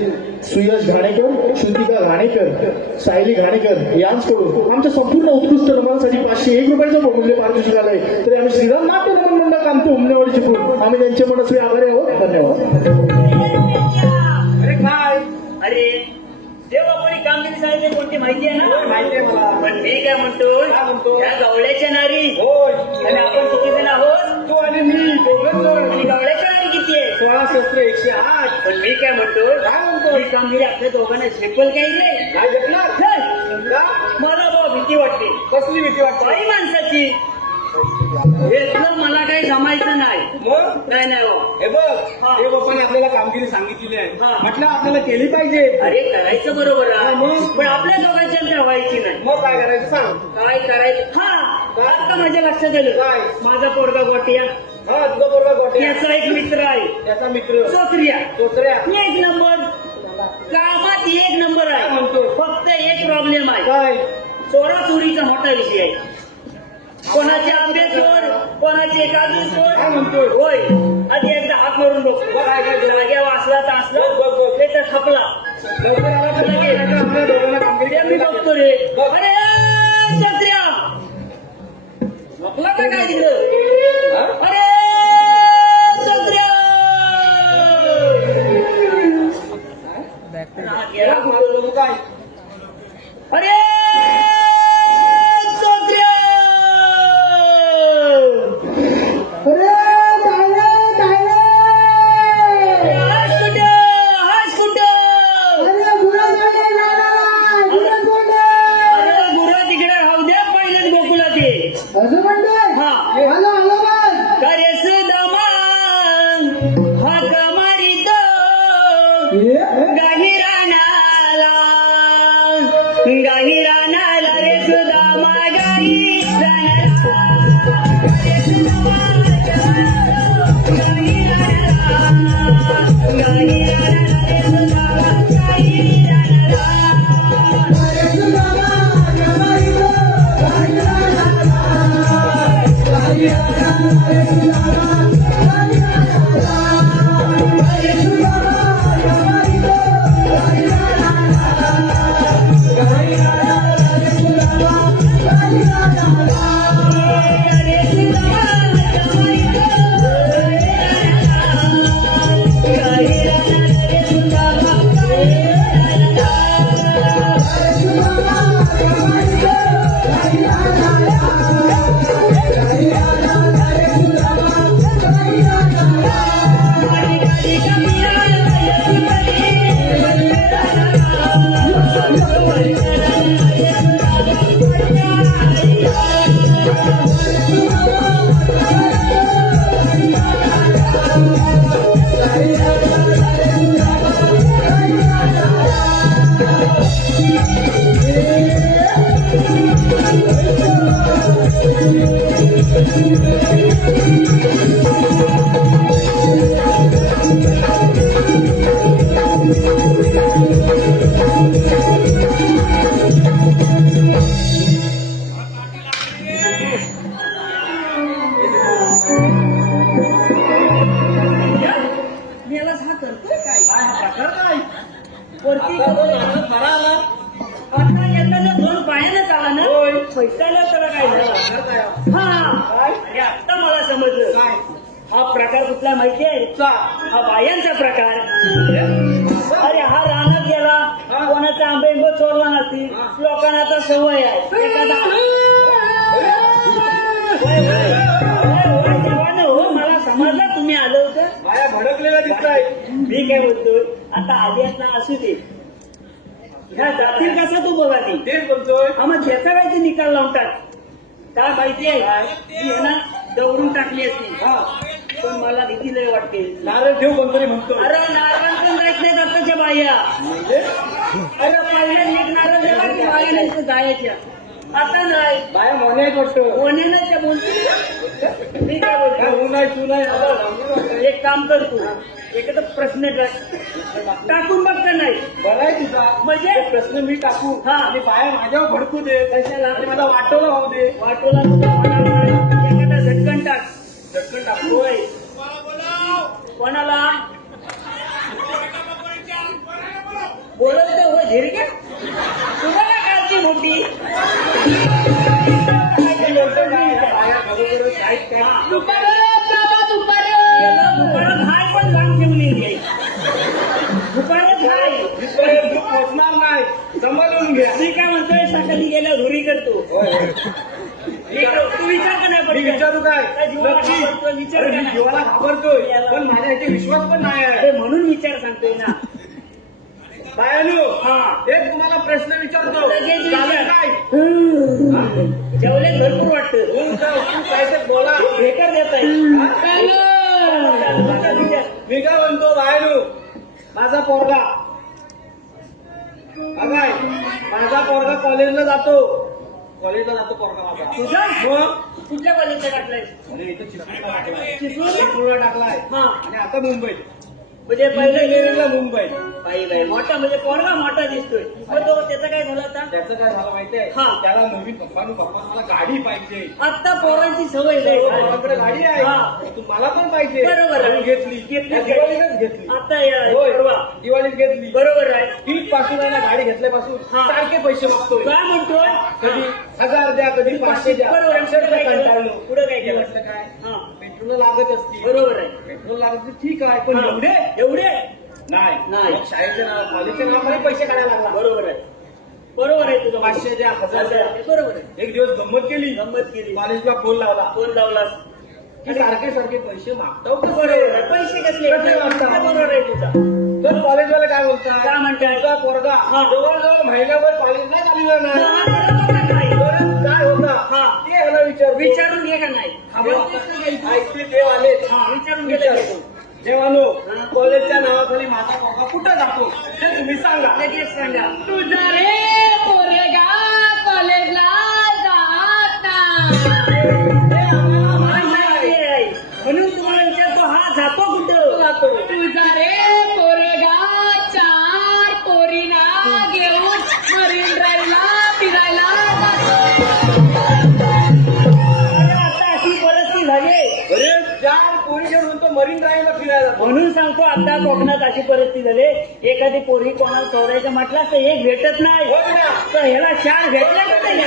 सुयश घाणेकर, श्रुतिका घाणेकर, सायली घाणेकर यांच्याकडून आमच्या संपूर्ण उत्कृष्ट रमणासाठी 501 रुपयाचं बहुमूल्य पारितोषिक आलंय. तरी आम्ही श्रीराम नाट्य रमण मंडळ कामतो उमनेवाडी चिपळूण, आम्ही त्यांचे मनस्वी आभारी आहोत. धन्यवाद. अरे काय अरे जेव्हा कोणी कामगिरी सांगितली कोणती माहिती आहे ना? माहिती आहे मला. पण मी काय म्हणतो त्या गवळ्याच्या नारी होय, आणि आपण किती जण आहोत? तू आणि मी दोघं जण. आणि गवळ्याच्या नारी किती आहे? 16 शस्त्र 108. पण मी काय म्हणतो ही कामगिरी आपल्या दोघांना झेपल काही नाही. काय घेतला? मला बाबा भीती वाटते. कसली भीती वाटते? बाई माणसाची घेतलं मला काही जमायचं नाही. मग नाही नाही हो. हे बघ, हा. हे बापाने आपल्याला कामगिरी सांगितलेली आहे. हा. म्हटलं आपल्याला केली पाहिजे. अरे करायचं बरोबर हा, आहे मग? पण आपल्या दोघांच्या व्हायची नाही. मग काय करायचं सांग. काय करायचं? हा आता माझ्या लक्षात आलं. काय? माझा पोरगा गोटिया, हा, तुझा पोरगा गोटे, याचा एक मित्र आहे त्याचा मित्र चोत्रिया, चोचऱ्या. एक नंबर कामात एक नंबर काय आहे. म्हणतो? चोरा चोरीचा मोठा विषय आहे. कोणाचे आंबे चोर, कोणाचे काजू काय चोर. म्हणतोय? होय, आधी एकदा हात मारून बघतो. जाग्यावर असला तर असला, ते तर खपला. लवकर आला तर नाही तर आपल्या दोघांना कामगिरी ते मी करावी बघतो रे. अरे छत्र्या, झोपला का काय तिकडं? अरे छत्र्या, गेला कुठं? लागतो. काय अरे छत्र्या, हास कुठं? हास कुठं? अरे गुरं तिकडे राहू द्या, पहिलेच गोकुला ते. हा. करे सुदामान हाक मारितो गाही रानाला, गाही रानाला रे सुदामा, गाही रानाला. रे सुदामा, गाही रानाला, गाही रानाला रे सुदामा, गाही रानाला. यालाच हा करतोय काय? वरती आता एखादा दोन पायानं चाला ना, पैसाला त्याला काय झालं? हा, आणि आता मला समजलं. हा प्रकार कुठला माहितीये? हा बायांचा प्रकार. अरे हा रानात गेला, कोणाचा आंबे चोरला नसतील, लोकांना आता सवय आहे. एखादा हो, मला समजलं तुम्ही आलं होतं. बाया भडकलेला दिसताय. मी काय बोलतोय, आता आधी ना असू दे, ह्या जातील कसा तू बघा ती. तेच बोलतोय. हा, मग त्याचा काय ते निकाल लावून टाक. काय माहितीये ती आहे ना दौडून टाकली असती, पण मला भीती लय वाटते. नारळ ठेव कोणतरी म्हणतो. अरे नारळ पण जायच नाही दत्ताच्या बाया. अरे पहिल्या एक नारळ दिला की बाया नाही तर जायच्या. आता नाही, बाया मोने आहेत वाटतं. कोणी त्या बोलतील. मी काय बोलतो, काय ऊन आहे तू नाही. एक काम कर तू, एखादा प्रश्न टाकून बघ का नाही. बरं आहे तुझा. म्हणजे प्रश्न मी टाकू. हा. आणि बाया माझ्यावर भडकू दे. कशाला? आणि मला वाटवलं होऊ दे. वाटोला तुझ्या मनाला एखादा झटकन टाक. झटकन टाकू. होय, कोणाला बोलवतो? होय झिरके तुला काय काळजी मोठी. दुकानात हाय पण लांब ठेवलेली आहे. दुकानात हाय. इथपर्यंत तू पोचणार नाही. समजून घ्या. मी काय म्हणतोय, सकाळी गेल्या घरी करतो. तू विचार का नाही मी पडत? विचारू काय? काय जीवाला नक्की. घाबरतो? विचार अरे का मी नाही? जीवाला घाबरतोय, पण माझ्या ह्याचे विश्वास पण नाही आहे. अरे म्हणून विचार सांगतोय ना. बायानो, हा. एक तुम्हाला प्रश्न विचारतो. लगेच चालेल विचार. काय? जेवले भरपूर वाटतं. तू काय ते बोला. बेकार देत आहे. मी काय म्हणतो बाहेरू, माझा पोरगा काय माझा पोरगा कॉलेजला जातो. पोरगा माझा. तुझा मग कुठल्या कॉलेजला टाकलाय? अरे इथं चिपळूणला टाकलाय. चिपळूणला? चिपळूणला टाकलाय. हा, आणि आता मुंबईत. म्हणजे पहिलं इंजिनिअरिंगला मुंबईत. बाई बाई मोठा म्हणजे पोरगा मोठा दिसतोय. मग तो त्याचा काय झाला आता? त्याचं काय झालं माहितीये हा. त्याला नवीन पप्पा मला गाडी पाहिजे आता पोरांची सवय लय झाली. माझ्याकडे गाडी आहे हा. तू मला पण पाहिजे बरोबर आहे. आणि घेतली घेतली. या दिवाळीतच घेतली आता या होय. परवा. दिवाळीत घेतली बरोबर आहे. हीच पासून आहे ना गाडी घेतल्यापासून हा. सारखे पैसे मागतोय काय म्हणतोय कधी 1000 द्या कधी 500 द्या बरोबर आहे. पुढं काय केलं? कंटाळलो. पुढं काय मी केलं? म्हटलं काय हा. पेट्रोल लागत असती बरोबर आहे. पेट्रोल लागत असती, ठीक आहे पण हा. एवढे एवढे नाही नाही. मग शाळेच्या नाव कॉलेजच्या नावाखाली पैसे काढायला लागला बरोबर आहे. बरोबर आहे तुझं 500 द्या 1000 द्या बरोबर आहे. एक दिवस गंमत केली गंमत केली. कॉलेजला फोन लावला फोन लावलास की सारखे सारखे पैसे मागताव कसं बरोबर आहे. पैसे कसले कसले मागता? बरोबर आहे तुझा. तर कॉलेजवाले काय बोलतात काय म्हणतात? तुझा पोरगा हा. जवळजवळ महिन्याभर कॉलेजला चाललेला नाही हा, बरोबर आहे. परत काय होता हा. ते ह्याला विचारून घे का नाही ऐकते देव आले हा, विचारून घे. देवानो कॉलेजच्या नावाखाली माझा पोरगा कुठं जातो ते तुम्ही सांगा लगेच सांगा. तुझा रे पोरेगा कॉलेजला जात माहिती आहे. म्हणून तुम्हाला विचारतो हा जातो कुठं जातो तुझा रे पोरेगा 4 पोरीना घेऊन मरीन ड्राईव्हला फिरायला अरे आता अशी परिस्थिती झाली. अरे 4 पोरी घेऊन तो मरीन ड्राईव्हला फिरायला जातो. म्हणून सांगतो आता कोकणात अशी परिस्थिती झाली. एखादी पोरगी कोणाला चौरायचं म्हटलं तर एक भेटत नाही हो ना तर ह्याला 4 भेटले का नाही?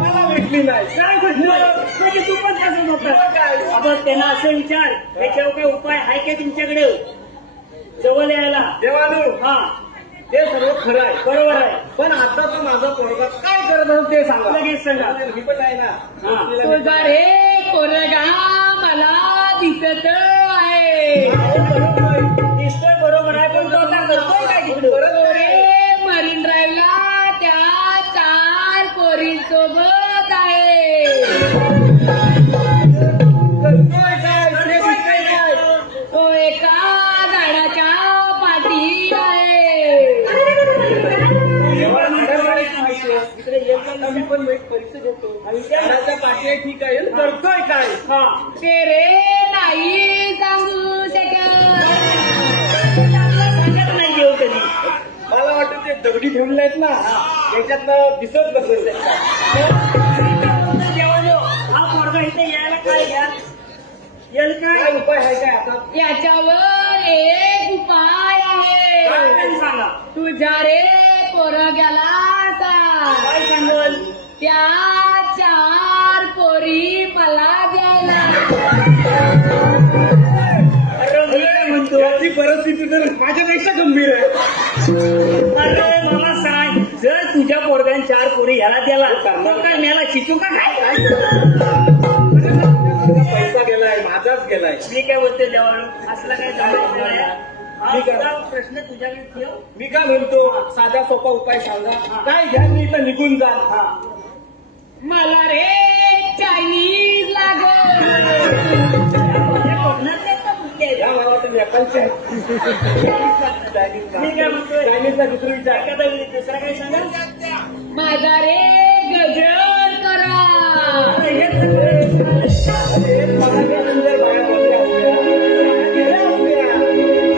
मला भेटली नाही काय गोष्ट म्हणजे तू पण तसं होतं. आता त्यांना असं विचार त्याच्यावर काही उपाय आहे का तुमच्याकडे जवळ यायला? देवानो हा ते सर्व खरं आहे बरोबर आहे. पण आता तू माझा पोरगा काय करत असतो ते सांगा लगेच सांगा. मी पण आहे ना हा. तुझा रे पोरगा मला दिसत आहे दिसतोय बरोबर आहे पण तो आता करतोय काय तिकडं? रे मरीन ड्राईव्हला त्या 4 पोरींसोबत आहे करतोय काय ते दिसतंय काय तो एका झाडाच्या पाठी आहे एवढं माझ्याकडे माहिती आहे. इकडे येत नाही. मी पण एक परीक्षा देतो झाडाच्या पाठी आहे ठीक आहे करतोय काय हा ते रे नाही सांगू शकत सांगत नाही जेव कधी. मला वाटतं ते दगडी ठेवले आहेत ना त्याच्यातनं दिसत नसेल जेवायलो हा पोरगा इथे यायला काय घ्या येईल काय काय उपाय आहे काय आता याच्यावर एक उपाय काय आहे काय सांगा तुझ्या रे पोरग्याला सांग काय सांगल त्या 4 पोरी मला द्यायला अरे मी काय म्हणतो याची परिस्थिती तर माझ्यापेक्षा गंभीर आहे अरे मला सांग जर तुझ्या पोरगाने 4 पोरी ह्याला द्याला तर काय मला चिचू का काय पैसा गेलाय माझाच गेलाय मी काय बोलते देवाला असला काय जमायचं नाही. हा तुझा प्रश्न तुझ्याकडे ठेव. मी काय म्हणतो साधा सोपा उपाय सांगा काय घ्या मी इथं निघून जा हा मला रे चायनीज लागल या कोकणातले का कुठले आहेत? या मला वाटतं नेपाळचे आहे. मी काय म्हणतोय चायनीजचा दुसरा विचार एखादा दुसरा काय सांगा माझा रे गजर करा अरे हेच सगळं.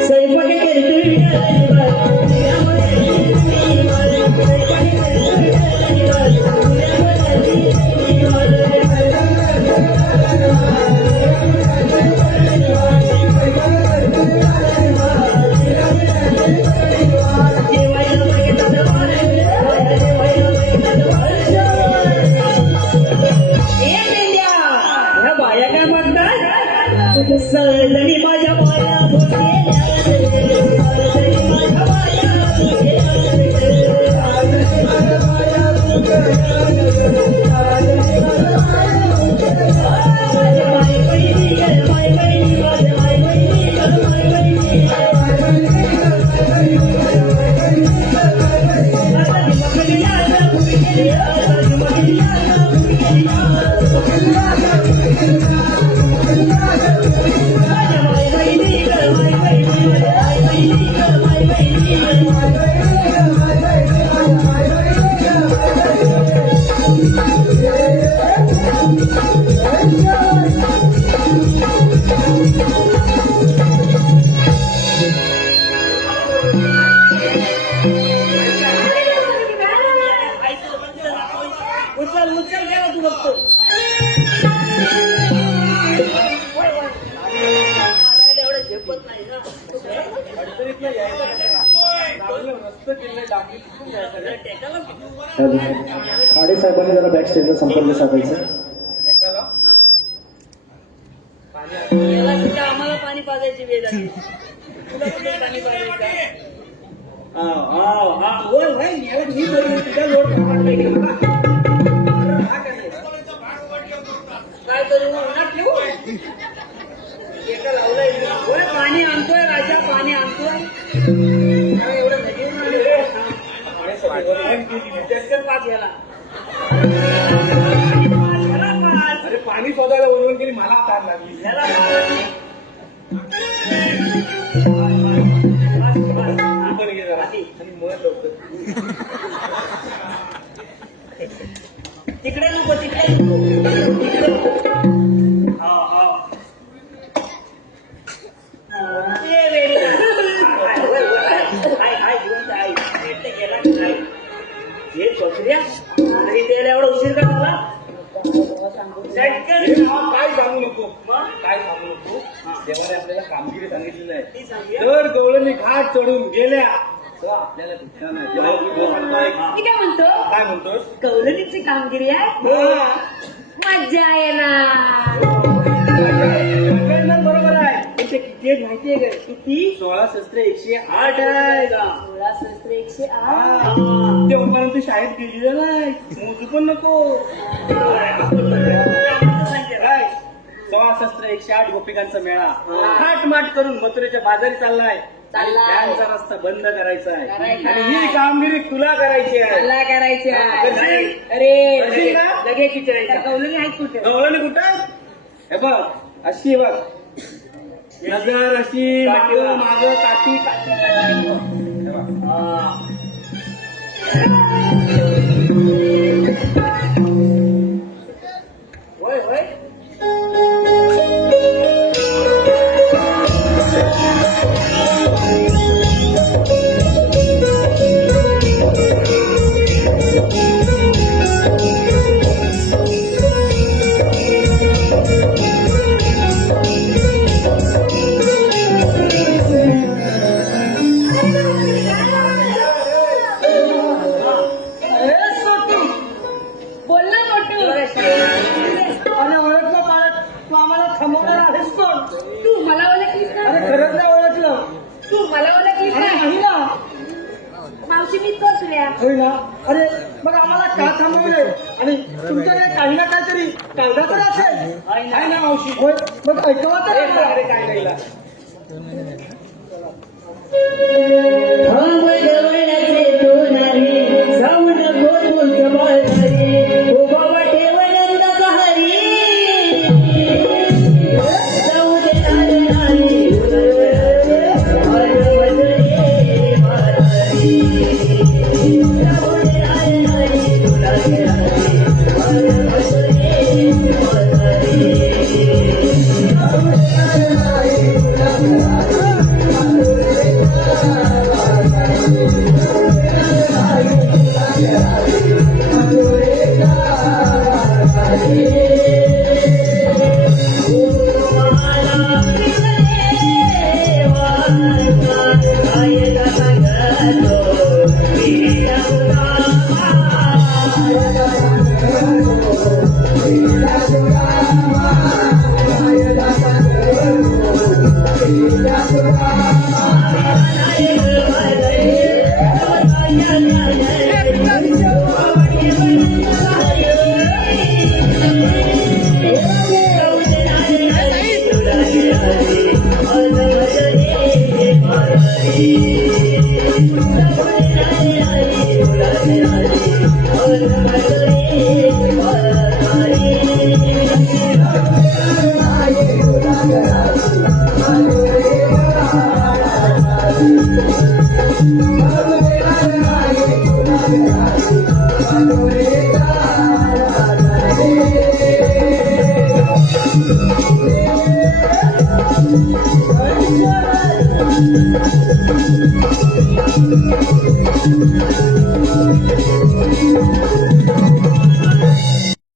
स्वयंपाकी करतोय ह्या बाया काय म्हणतात बघतो मारायला एवढं झेपत नाही ना टेकाला खाडे साहेबांनी जरा बॅक स्टेजला संपर्क साधायचा. याला सुद्धा आम्हाला पाणी पाजायची वेळ आली तुला कुठे पाणी पाजायचं होय होय याला मी बरोबर तुझ्या लोट काय करू उन्हात ठेवू एका लावलंय होय पाणी आणतोय राजा पाणी आणतोय अरे एवढं नदीवरून आले पाच याला अरे पाणी शोधायला बोलवून गेली मला ताण लागली. याला तू पण घे जरा आणि मन लवकर. तिकडे नको तिकडे नको हे बकऱ्या आणि त्याला एवढा उशीर का झाला काय सांगू नको काय सांगू नको देवाने आपल्याला कामगिरी सांगितलेली आहे. ती सांगूया जर गवळणी घाट चढून गेल्या तर आपल्याला भिक्षा नाही. मी काय म्हणतो काय म्हणतोस? कौलनीची कामगिरी आहे मज्जा येणार. बरोबर आहे. पण ते किती आहेत माहितीये का किती 16 शस्त्र 108 आहे. 16 शस्त्र 108. तेव्हापर्यंत तू शाळेत गेलेलं नाही मोजू पण नको. काय 16 शस्त्र 108 गोपिकांचा मेळा थाटमाट करून मथुरेच्या बाजारी चाललाय. त्यांचा रस्ता बंद करायचा आहे करायचा आणि ही कामगिरी तुला करायची आहे. मला करायची आहे. करशील? अरे करशील ना? लगेच विचारायचं त्या कौलनी आहेत कुठे गवळणी कुठं आहे? हे बघ अशी बघ नजर अशी माग काठी काठी काठी. हे बघ. होय होय बोल ना छोटू. अरे ओळखलं पाळत तू आम्हाला थांबवणार आहेस कोण? तू मला ओळखलीस ना अरे खरंच नाही ओळखलं. तू मला ओळखलीस अरे ना नाही ना. मावशी मी तो तुला होय ना. अरे मग आम्हाला का थांबवलंय आणि तुमच्याकडे काही ना काहीतरी कायदा तर असेल आहे ना मावशी? होय मग ऐकवा तर आम्हाला. काय नाही थांब जवळचे तो नाही जाऊ नको तूच बाजारी उभा ठेव नंद हरी जाऊ दे नारी नारी जाऊ दे नारी नारी तुला नाही.